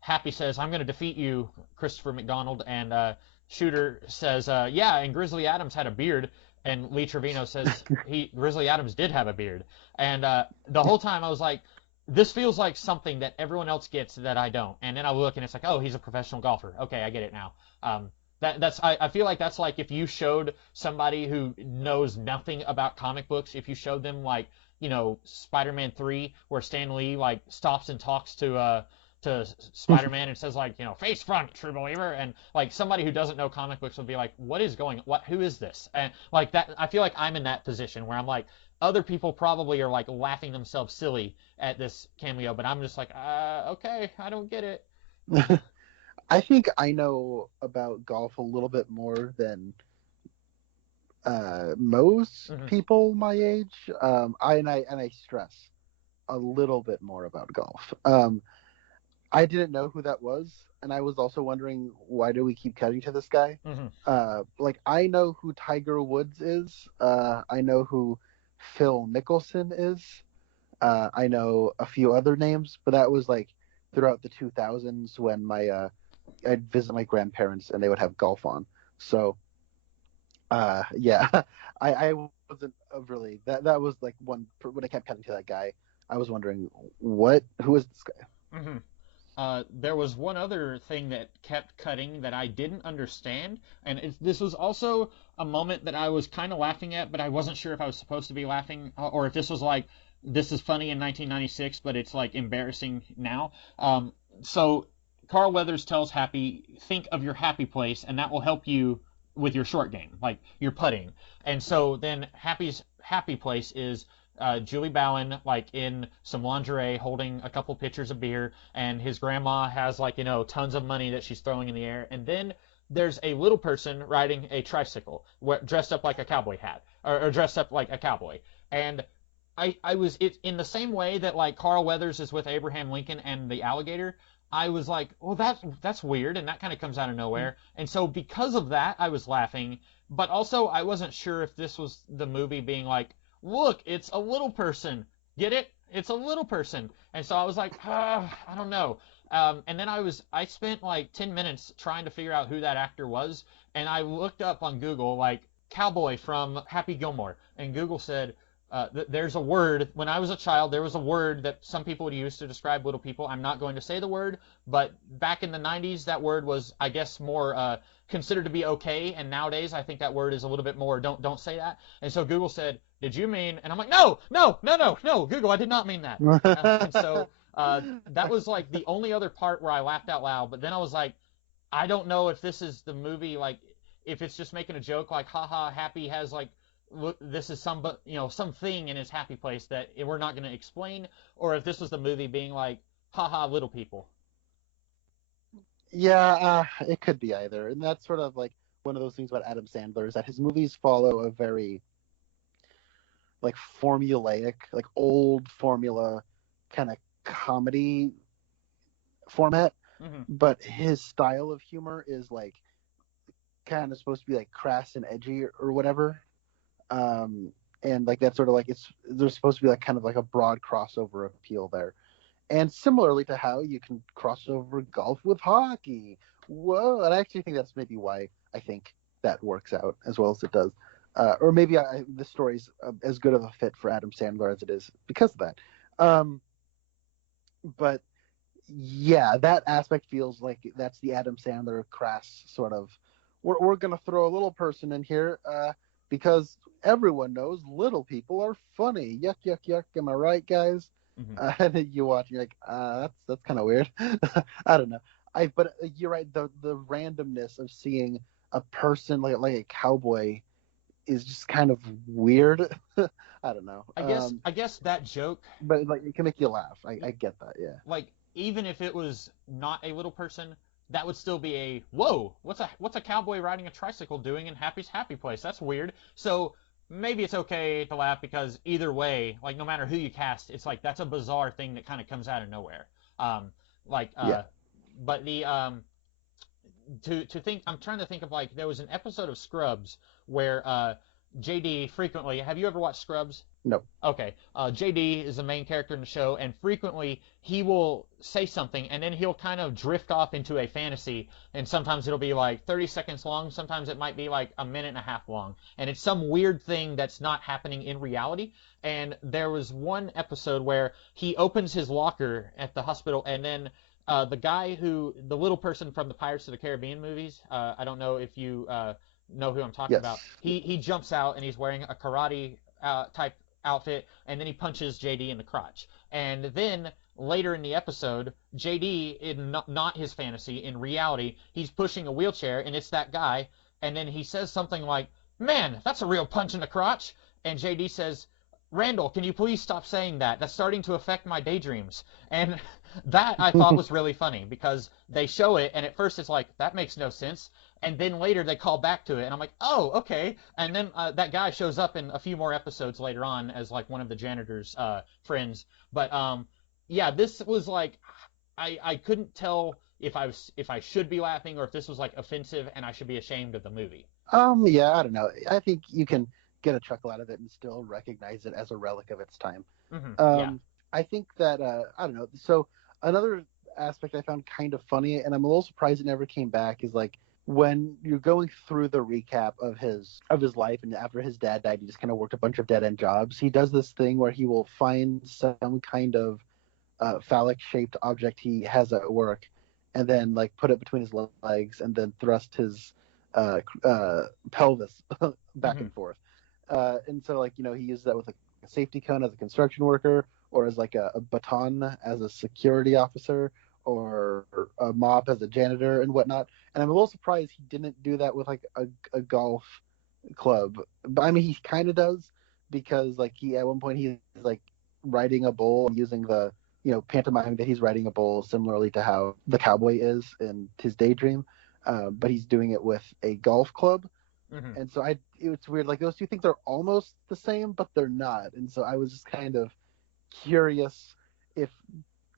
Happy says, I'm going to defeat you, Christopher McDonald, and Shooter says, yeah, and Grizzly Adams had a beard, and Lee Trevino says Grizzly Adams did have a beard. And the whole time I was like, this feels like something that everyone else gets that I don't. And then I look and it's like, oh, he's a professional golfer. Okay, I get it now. I feel like that's like if you showed somebody who knows nothing about comic books, if you showed them like, Spider-Man 3 where Stan Lee like stops and talks to to Spider-Man and says like, face front, true believer, and like somebody who doesn't know comic books would be like, what is going, who is this? And like that, I feel like I'm in that position where I'm like, other people probably are like laughing themselves silly at this cameo, but I'm just like, okay, I don't get it. I think I know about golf a little bit more than most Mm-hmm. people my age. I stress a little bit more about golf. I didn't know who that was, and I was also wondering why do we keep cutting to this guy. Mm-hmm. Like I know who Tiger Woods is. I know who Phil Mickelson is. I know a few other names, but that was like throughout the 2000s when I'd visit my grandparents and they would have golf on. So yeah, I wasn't really that was like one when I kept cutting to that guy. I was wondering who is this guy? Mm-hmm. There was one other thing that kept cutting that I didn't understand, and this was also a moment that I was kind of laughing at, but I wasn't sure if I was supposed to be laughing or if this was like, this is funny in 1996, but it's like embarrassing now. So Carl Weathers tells Happy, think of your happy place, and that will help you with your short game, like your putting. And so then Happy's happy place is Julie Bowen, like in some lingerie, holding a couple pitchers of beer, and his grandma has like tons of money that she's throwing in the air, and then there's a little person riding a tricycle, dressed up like a cowboy hat, or dressed up like a cowboy, and I was in the same way that like Carl Weathers is with Abraham Lincoln and the alligator. I was like, well, that's weird, and that kind of comes out of nowhere, and so because of that, I was laughing, but also I wasn't sure if this was the movie being like, look, it's a little person. Get it? It's a little person. And so I was like, I don't know. And then I spent like 10 minutes trying to figure out who that actor was. And I looked up on Google, like, cowboy from Happy Gilmore. And Google said, there's a word, when I was a child, there was a word that some people would use to describe little people. I'm not going to say the word, but back in the 90s, that word was, I guess, more considered to be okay. And nowadays, I think that word is a little bit more, don't say that. And so Google said, did you mean? And I'm like, no, Google, I did not mean that. And so that was like the only other part where I laughed out loud. But then I was like, I don't know if this is the movie, like, if it's just making a joke, like, haha, Happy has like, look, this is something in his happy place that we're not going to explain, or if this was the movie being like, haha, little people. Yeah, it could be either, and that's sort of like one of those things about Adam Sandler is that his movies follow a very like formulaic, like old formula kind of comedy format, Mm-hmm. but his style of humor is like kind of supposed to be like crass and edgy or whatever. And like that's sort of like there's supposed to be like kind of like a broad crossover appeal there. And similarly to how you can cross over golf with hockey. Whoa, and I actually think that's maybe why I think that works out as well as it does. Or maybe this story's as good of a fit for Adam Sandler as it is because of that. But yeah, that aspect feels like that's the Adam Sandler crass sort of. We're gonna throw a little person in here because everyone knows little people are funny. Yuck, yuck, yuck. Am I right, guys? Mm-hmm. And then you watch, and you're like, that's kind of weird. I don't know. But you're right. The randomness of seeing a person like a cowboy is just kind of weird. I don't know. I guess that joke, but like it can make you laugh. I get that. Yeah. like, even if it was not a little person, that would still be a whoa. What's a cowboy riding a tricycle doing in Happy's happy place? That's weird. So maybe it's okay to laugh because either way, like no matter who you cast, it's like that's a bizarre thing that kind of comes out of nowhere. Yeah. But the to think, I'm trying to think of like there was an episode of Scrubs where JD frequently. Have you ever watched Scrubs? No. Okay. JD is the main character in the show, and frequently he will say something, and then he'll kind of drift off into a fantasy, and sometimes it'll be like 30 seconds long, sometimes it might be like a minute and a half long, and it's some weird thing that's not happening in reality. And there was one episode where he opens his locker at the hospital, and then the little person from the Pirates of the Caribbean movies, I don't know if you know who I'm talking Yes. about. He jumps out and he's wearing a karate type outfit, and then he punches JD in the crotch. And then later in the episode, JD, in not his fantasy, in reality, he's pushing a wheelchair, and it's that guy, and then he says something like, "Man, that's a real punch in the crotch." And JD says, "Randall, can you please stop saying that? That's starting to affect my daydreams." And that I thought was really funny because they show it, and at first it's like, that makes no sense. And then later they call back to it, and I'm like, oh, okay. And then that guy shows up in a few more episodes later on as like one of the janitor's friends. But yeah, this was like, I couldn't tell if I should be laughing or if this was like offensive and I should be ashamed of the movie. Yeah, I don't know. I think you can get a chuckle out of it and still recognize it as a relic of its time. Yeah. I think that I don't know. So another aspect I found kind of funny, and I'm a little surprised it never came back, is like when you're going through the recap of his life, and after his dad died, he just kind of worked a bunch of dead end jobs. He does this thing where he will find some kind of phallic shaped object he has at work, and then like put it between his legs, and then thrust his pelvis back and forth. And so like he uses that with like a safety cone as a construction worker, or as like a baton as a security officer, or a mop as a janitor and whatnot. And I'm a little surprised he didn't do that with like a golf club. But I mean, he kind of does, because like he at one point he's like riding a bull and using the pantomime that he's riding a bull, similarly to how the cowboy is in his daydream. But he's doing it with a golf club. And so it's weird. Like those two things are almost the same, but they're not. And so I was just kind of curious if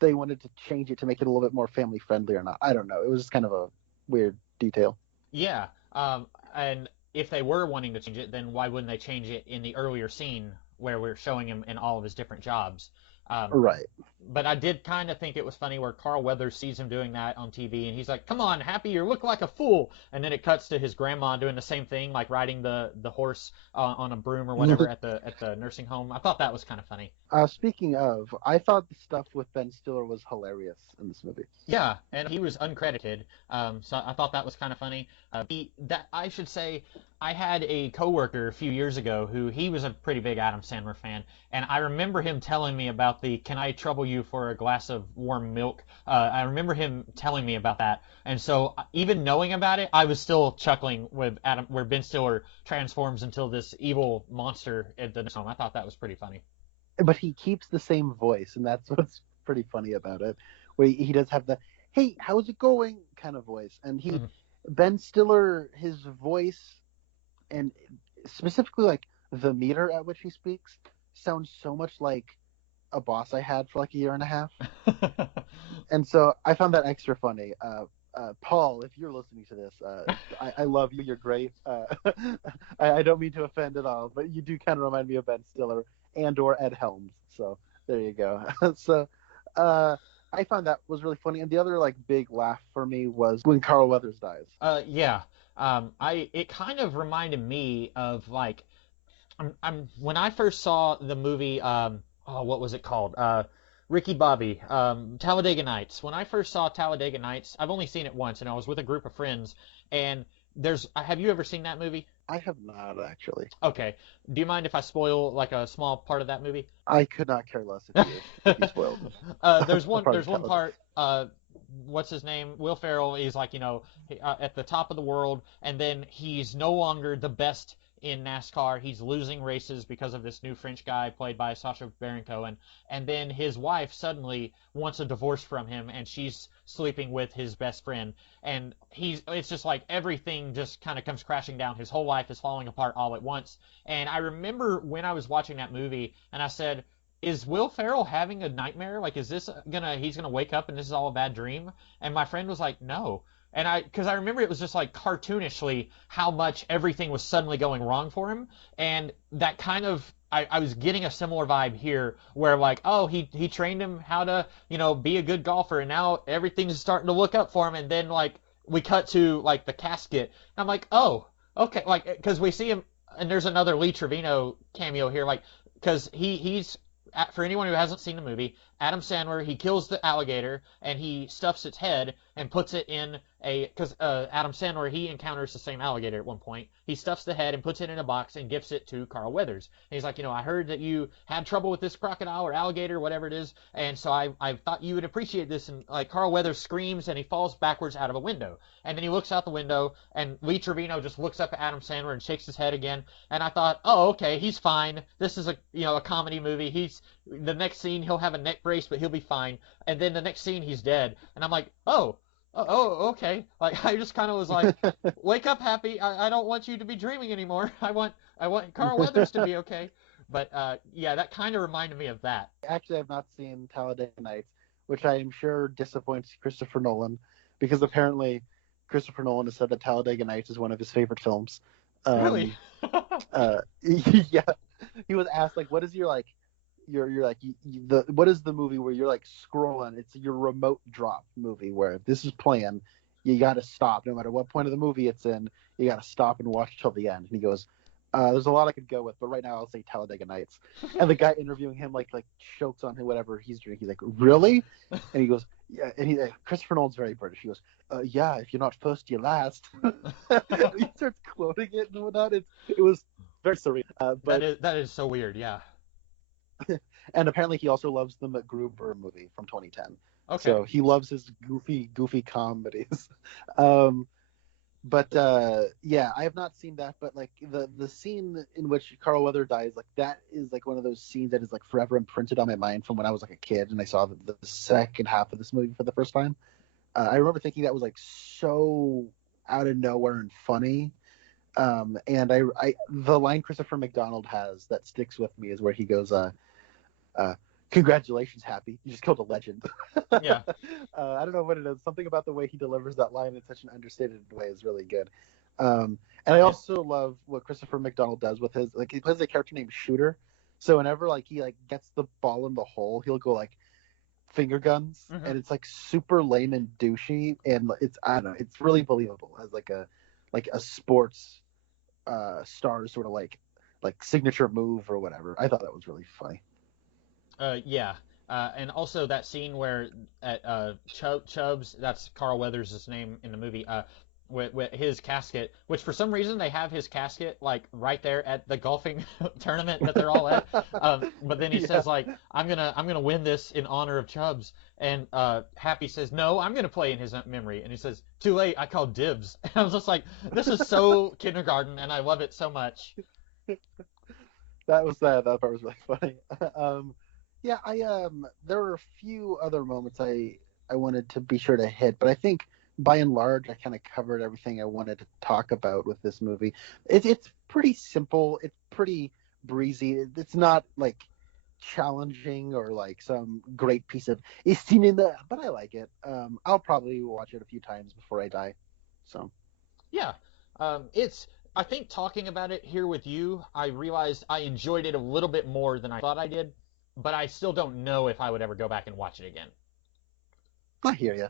they wanted to change it to make it a little bit more family friendly or not. I don't know. It was just kind of a weird detail. Yeah. And if they were wanting to change it, then why wouldn't they change it in the earlier scene where we're showing him in all of his different jobs? Right. But I did kind of think it was funny where Carl Weathers sees him doing that on TV, and he's like, "Come on, Happy, you look like a fool." And then it cuts to his grandma doing the same thing, like riding the horse on a broom or whatever at the nursing home. I thought that was kind of funny. Speaking of, I thought the stuff with Ben Stiller was hilarious in this movie. Yeah, and he was uncredited, so I thought that was kind of funny. I should say, I had a coworker a few years ago who he was a pretty big Adam Sandler fan, and I remember him telling me about the "Can I trouble you for a glass of warm milk?" I remember him telling me about that, and so even knowing about it, I was still chuckling with Adam, where Ben Stiller transforms into this evil monster at the home. I thought that was pretty funny. But he keeps the same voice, and that's what's pretty funny about it. Where he does have the "Hey, how's it going?" kind of voice, and Ben Stiller, his voice, and specifically like the meter at which he speaks, sounds so much like a boss I had for like a year and a half. And so I found that extra funny. Paul, if you're listening to this, I love you. You're great. I don't mean to offend at all, but you do kind of remind me of Ben Stiller and or Ed Helms. So there you go. So I found that was really funny. And the other like big laugh for me was when Carl Weathers dies. Yeah. It kind of reminded me of like, when I first saw the movie, what was it called? Ricky Bobby, Talladega Nights. When I first saw Talladega Nights, I've only seen it once, and I was with a group of friends. And have you ever seen that movie? I have not, actually. Okay. Do you mind if I spoil like a small part of that movie? I could not care less if you spoiled it. There's one part. What's his name? Will Ferrell is like, at the top of the world, and then he's no longer the best in NASCAR. He's losing races because of this new French guy played by Sacha Baron Cohen. And then his wife suddenly wants a divorce from him, and she's sleeping with his best friend. And it's just like everything just kind of comes crashing down. His whole life is falling apart all at once. And I remember when I was watching that movie, and I said, is Will Ferrell having a nightmare? Like, is this he's gonna wake up and this is all a bad dream? And my friend was like, no. And because I remember it was just like cartoonishly how much everything was suddenly going wrong for him. And that kind of, I was getting a similar vibe here where like, oh, he trained him how to, be a good golfer, and now everything's starting to look up for him. And then like we cut to like the casket. And I'm like, oh, okay. Like, because we see him, and there's another Lee Trevino cameo here. Like, because he's, for anyone who hasn't seen the movie, Adam Sandler, he kills the alligator and he stuffs its head and puts it in because Adam Sandler, he encounters the same alligator at one point. He stuffs the head and puts it in a box and gifts it to Carl Weathers. And he's like, I heard that you had trouble with this crocodile or alligator, whatever it is, and so I thought you would appreciate this. And like Carl Weathers screams and he falls backwards out of a window. And then he looks out the window and Lee Trevino just looks up at Adam Sandler and shakes his head again. And I thought, oh, okay, he's fine. This is a comedy movie. The next scene he'll have a neck brace, but he'll be fine. And then the next scene he's dead. And I'm like, oh, okay. Like I just kind of was like, wake up, Happy. I don't want you to be dreaming anymore. I want Carl Weathers to be okay. But yeah, that kind of reminded me of that. Actually, I've not seen Talladega Nights, which I am sure disappoints Christopher Nolan, because apparently Christopher Nolan has said that Talladega Nights is one of his favorite films. Really? Yeah. He was asked like, what is your like what is the movie where you're like scrolling? It's your remote drop movie where if this is playing, you got to stop no matter what point of the movie it's in. You got to stop and watch till the end. And he goes, there's a lot I could go with, but right now I'll say Talladega Nights. And the guy interviewing him like chokes on whatever he's drinking. He's like, really? And he goes, yeah. And Christopher Nolan's very British. He goes, yeah, if you're not first, you're last. He starts quoting it and whatnot. It was very surreal. But that is so weird. Yeah. And apparently he also loves the MacGruber movie from 2010. Okay. So he loves his goofy comedies. But yeah, I have not seen that. But like the scene in which Carl Weathers dies, like that is like one of those scenes that is like forever imprinted on my mind from when I was like a kid and I saw the second half of this movie for the first time. I remember thinking that was like so out of nowhere and funny. And I the line Christopher McDonald has that sticks with me is where he goes, congratulations, Happy. You just killed a legend. Yeah. I don't know what it is. Something about the way he delivers that line in such an understated way is really good. And I also love what Christopher McDonald does with his, like, he plays a character named Shooter. So whenever like he like gets the ball in the hole, he'll go like finger guns, and it's like super lame and douchey, and it's, I don't know, it's really believable as like a sports star sort of like signature move or whatever. I thought that was really funny. Yeah. And also that scene where at Chubbs, that's Carl Weathers' name in the movie, with his casket, which for some reason they have his casket like right there at the golfing tournament that they're all at. But then he says like, I'm gonna win this in honor of Chubbs, and Happy says, no, I'm gonna play in his memory, and he says, too late, I called dibs. And I was just like, this is so kindergarten, and I love it so much. That part was really funny. Yeah, there were a few other moments I wanted to be sure to hit, but I think by and large I kind of covered everything I wanted to talk about with this movie. It's pretty simple. It's pretty breezy. It's not like challenging or like some great piece of cinema, but I like it. I'll probably watch it a few times before I die. So Yeah. I think talking about it here with you, I realized I enjoyed it a little bit more than I thought I did, but I still don't know if I would ever go back and watch it again. I hear you.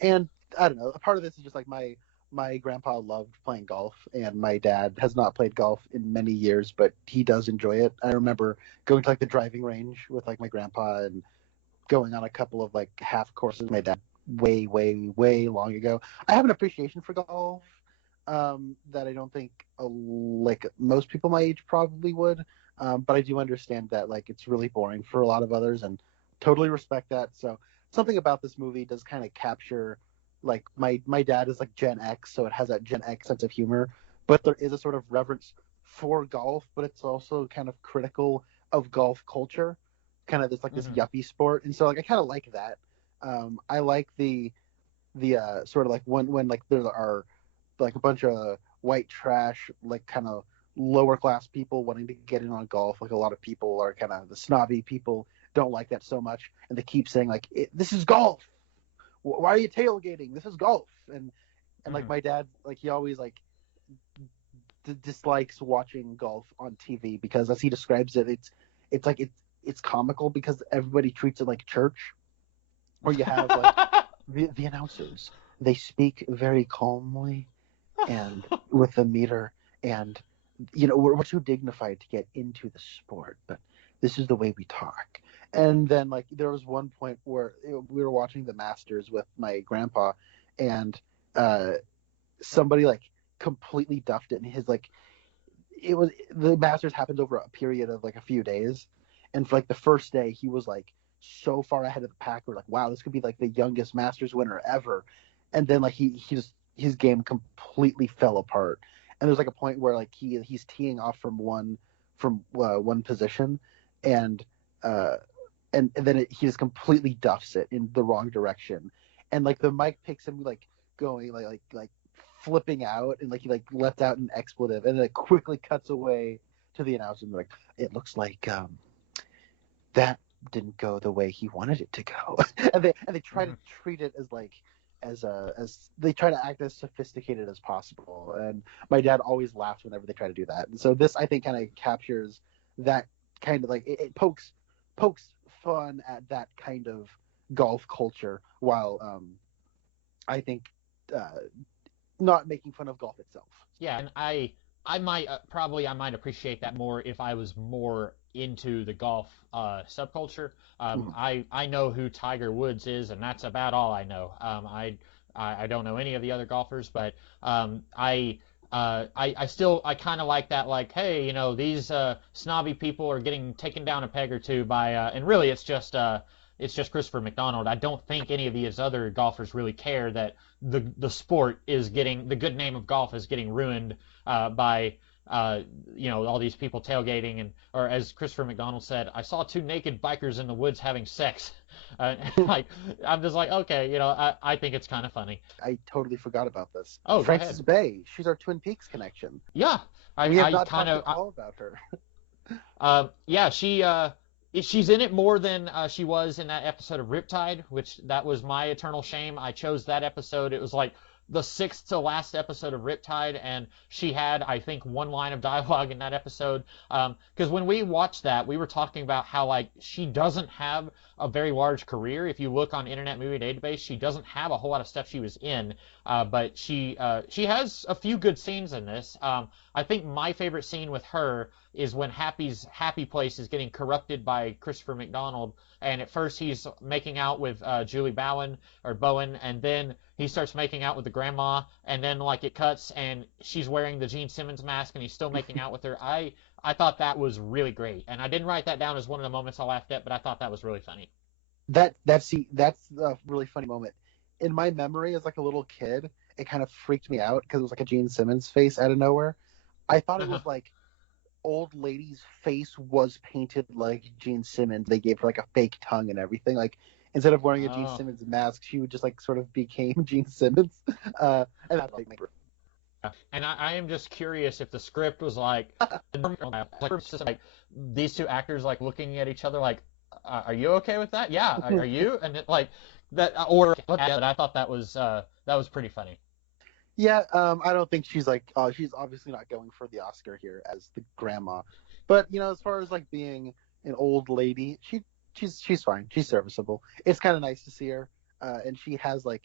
And I don't know, a part of this is just like my grandpa loved playing golf, and my dad has not played golf in many years, but he does enjoy it. I remember going to like the driving range with like my grandpa and going on a couple of like half courses with my dad way long ago. I have an appreciation for golf that I don't think like most people my age probably would. But I do understand that like it's really boring for a lot of others, and totally respect that. So something about this movie does kind of capture, like, my dad is like Gen X, so it has that Gen X sense of humor, but there is a sort of reverence for golf, but it's also kind of critical of golf culture, kind of this like this yuppie sport, and so like I kind of like that. I like the sort of like when like there are like a bunch of white trash, like kind of lower class people wanting to get in on golf. Like a lot of people are kind of the snobby people don't like that so much, and they keep saying like, this is golf, why are you tailgating, this is golf, and like my dad, like he always like dislikes watching golf on TV because as he describes it, it's like it's comical because everybody treats it like church, where you have like the announcers, they speak very calmly and with the meter, and you know, we're too dignified to get into the sport, but this is the way we talk. And then like there was one point where we were watching the Masters with my grandpa, and uh, somebody like completely duffed it, and his like it was the Masters happened over a period of like a few days, and for like the first day he was like so far ahead of the pack. We're like, wow, this could be like the youngest Masters winner ever, and then like he just his game completely fell apart. And there's like a point where like he's teeing off from one position, and uh and then he just completely duffs it in the wrong direction, and like the mic picks him like going like flipping out, and like he like left out an expletive, and then it quickly cuts away to the announcer, and like, it looks like that didn't go the way he wanted it to go. And they try to treat it as like as they try to act as sophisticated as possible, and my dad always laughs whenever they try to do that. And so this, I think, kind of captures that kind of like it pokes fun at that kind of golf culture, while I think not making fun of golf itself. Yeah, and I might probably I might appreciate that more if I was more into the golf subculture. Mhm. I know who Tiger Woods is, and that's about all I know. I don't know any of the other golfers, but I still I kind of like that, like, hey, these snobby people are getting taken down a peg or two by and really it's just Christopher McDonald. I don't think any of these other golfers really care that the sport is getting the good name of golf is getting ruined by all these people tailgating, and or as Christopher McDonald said, I saw two naked bikers in the woods having sex. Like, I'm just like, okay, I think it's kind of funny. I totally forgot about this. Oh, go Frances ahead. Bay, she's our Twin Peaks connection. Yeah, We have I not kind talked at of all about her. yeah, she's in it more than she was in that episode of Riptide, which that was my eternal shame. I chose that episode. It was like the sixth to last episode of Riptide, and she had, I think, one line of dialogue in that episode. Because when we watched that, we were talking about how like she doesn't have a very large career. If you look on Internet Movie Database, she doesn't have a whole lot of stuff she was in, but she has a few good scenes in this. I think my favorite scene with her is when Happy's happy place is getting corrupted by Christopher McDonald, and at first he's making out with Julie Bowen, and then he starts making out with the grandma, and then like it cuts and she's wearing the Gene Simmons mask and he's still making out with her. I thought that was really great, and I didn't write that down as one of the moments I laughed at, but I thought that was really funny. That's a really funny moment. In my memory as like a little kid, it kind of freaked me out because it was like a Gene Simmons face out of nowhere. I thought it was like old lady's face was painted like Gene Simmons. They gave her like a fake tongue and everything. Like, instead of wearing a Gene Oh. Simmons mask, she would just like sort of became Gene Simmons. And that's like, And I am just curious if the script was like these two actors like looking at each other like, are you okay with that? Yeah, are you? And it, like that, or but I thought that was pretty funny. yeah. I don't think she's like, she's obviously not going for the Oscar here as the grandma, but as far as like being an old lady, she's fine. She's serviceable. It's kind of nice to see her, and she has like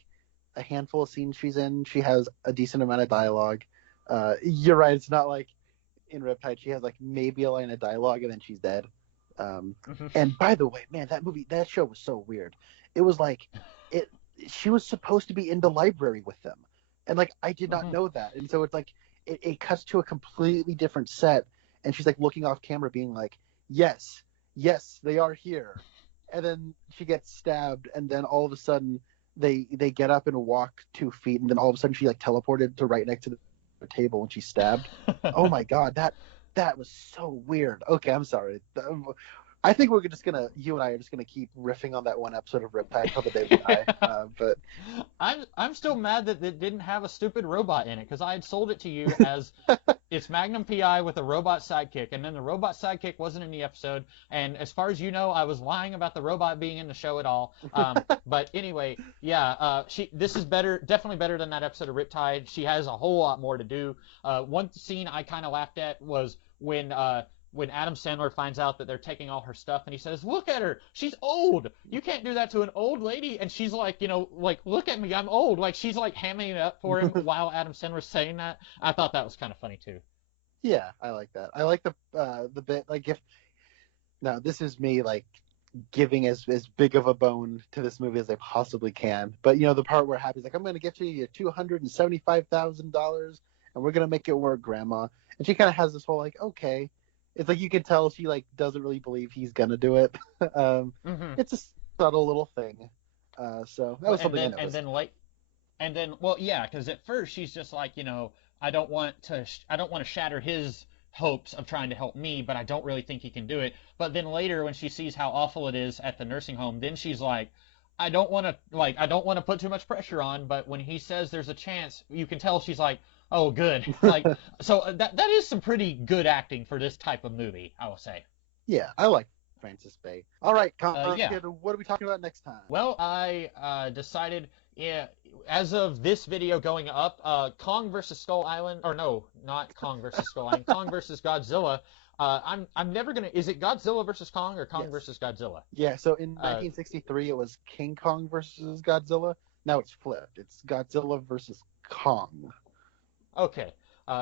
a handful of scenes she's in. She has a decent amount of dialogue. You're right. It's not like in Riptide. She has like maybe a line of dialogue and then she's dead. And by the way, man, that show was so weird. It was like it. She was supposed to be in the library with them, and like I did not know that. And so it's like it cuts to a completely different set, and she's like looking off camera, being like, "Yes, yes, they are here." And then she gets stabbed, and then all of a sudden they get up and walk 2 feet, and then all of a sudden she like teleported to right next to the table when she's stabbed. Oh my god, that was so weird. Okay, I'm sorry. I think we're just gonna, you and I are just gonna keep riffing on that one episode of Riptide until the day we die. But I'm still mad that it didn't have a stupid robot in it, because I had sold it to you as it's Magnum PI with a robot sidekick, and then the robot sidekick wasn't in the episode. And as far as you know, I was lying about the robot being in the show at all. But anyway, yeah, this is better, definitely better than that episode of Riptide. She has a whole lot more to do. One scene I kind of laughed at was when Adam Sandler finds out that they're taking all her stuff, and he says, "Look at her, she's old. You can't do that to an old lady." And she's like, like, "Look at me, I'm old." Like, she's like hamming it up for him while Adam Sandler's saying that. I thought that was kind of funny too. yeah, I like that. I like the bit, like, if now this is me like giving as big of a bone to this movie as they possibly can. But the part where Happy's like, "I'm going to get you your $275,000, and we're going to make it work, Grandma." And she kind of has this whole like, "Okay." It's like you can tell she like doesn't really believe he's going to do it. Hmm. It's a subtle little thing. So that was And something I then noticed. well, yeah, because at first she's just like, I don't want to shatter his hopes of trying to help me, but I don't really think he can do it. But then later, when she sees how awful it is at the nursing home, then she's like, I don't want to put too much pressure on. But when he says there's a chance, you can tell she's like, oh, good. That is some pretty good acting for this type of movie, I will say. Yeah, I like Francis Bay. All right, Yeah. what are we talking about next time? Well, I decided, yeah, as of this video going up, Kong versus Skull Island, or no, not Kong versus Skull Island, Kong versus Godzilla. I'm never gonna. Is it Godzilla versus Kong or Kong Yes. versus Godzilla? Yeah, so in Uh, 1963 it was King Kong versus Godzilla. Now it's flipped. It's Godzilla versus Kong. okay.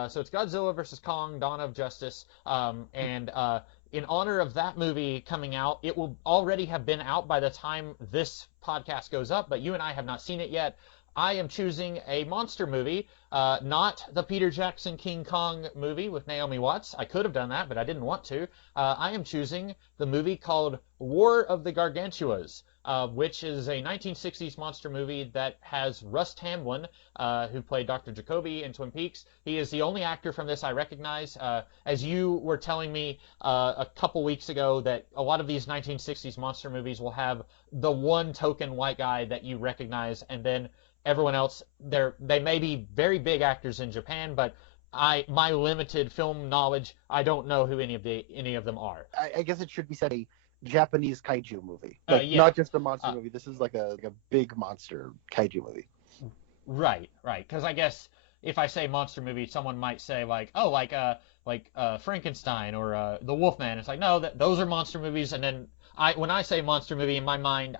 So it's Godzilla versus Kong, Dawn of Justice, and in honor of that movie coming out, it will already have been out by the time this podcast goes up, but you and I have not seen it yet. I am choosing a monster movie, not the Peter Jackson King Kong movie with Naomi Watts. I could have done that, but I didn't want to. I am choosing the movie called War of the Gargantuas, which is a 1960s monster movie that has Russ Tamblyn, who played Dr. Jacoby in Twin Peaks. He is the only actor from this I recognize. As you were telling me a couple weeks ago, that a lot of these 1960s monster movies will have the one token white guy that you recognize, and then everyone else, they may be very big actors in Japan, but my limited film knowledge, I don't know who any of them are. I guess it should be said a Japanese kaiju movie, Yeah. not just a monster Uh, movie. This is like a big monster kaiju movie. right, right. Because I guess if I say monster movie, someone might say like, oh, like Frankenstein or the Wolfman. It's like no, those are monster movies. And then when I say monster movie in my mind,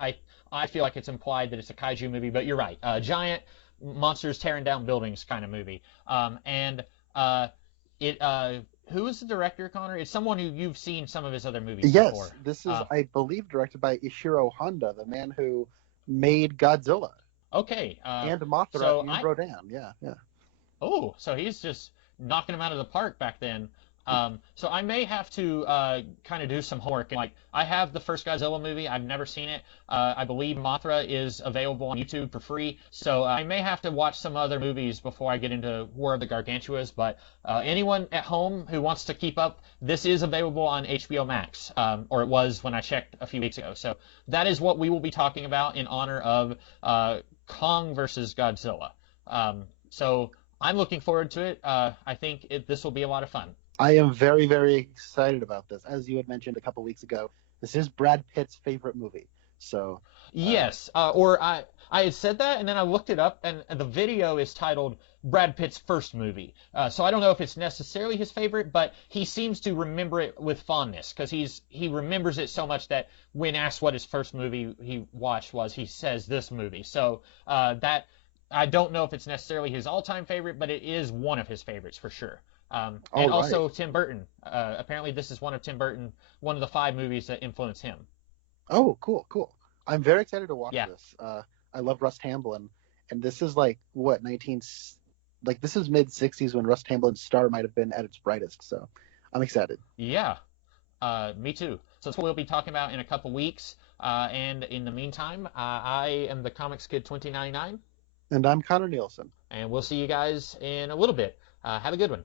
I feel like it's implied that it's a kaiju movie. But you're right, giant monsters tearing down buildings kind of movie. And it who is the director, Connor? It's someone who you've seen some of his other movies Yes, before. this is, I believe, directed by Ishiro Honda, the man who made Godzilla Okay, and Mothra so and I Rodan. Yeah, yeah. Oh, so he's just knocking them out of the park back then. So I may have to kind of do some homework. Like I have the first Godzilla movie. I've never seen it. I believe Mothra is available on YouTube for free. So I may have to watch some other movies before I get into War of the Gargantuas. But anyone at home who wants to keep up, this is available on HBO Max, or it was when I checked a few weeks ago. So that is what we will be talking about in honor of Kong versus Godzilla. So I'm looking forward to it. I think this will be a lot of fun. I am very, very excited about this. As you had mentioned a couple weeks ago, this is Brad Pitt's favorite movie. So, Yes, or I had said that, and then I looked it up, and the video is titled Brad Pitt's first movie. So I don't know if it's necessarily his favorite, but he seems to remember it with fondness because he remembers it so much that when asked what his first movie he watched was, he says this movie. So that I don't know if it's necessarily his all-time favorite, but it is one of his favorites for sure. And all right. also Tim Burton. Apparently, this is one of the 5 movies that influenced him. Oh, cool, cool. I'm very excited to watch Yeah. this. I love Russ Tamblyn, and this is like what this is mid '60s when Russ Tamblyn's star might have been at its brightest. So, I'm excited. Yeah, me too. So that's what we'll be talking about in a couple weeks. And in the meantime, I am the Comics Kid 2099, And I'm Connor Nielsen. and we'll see you guys in a little bit. Have a good one.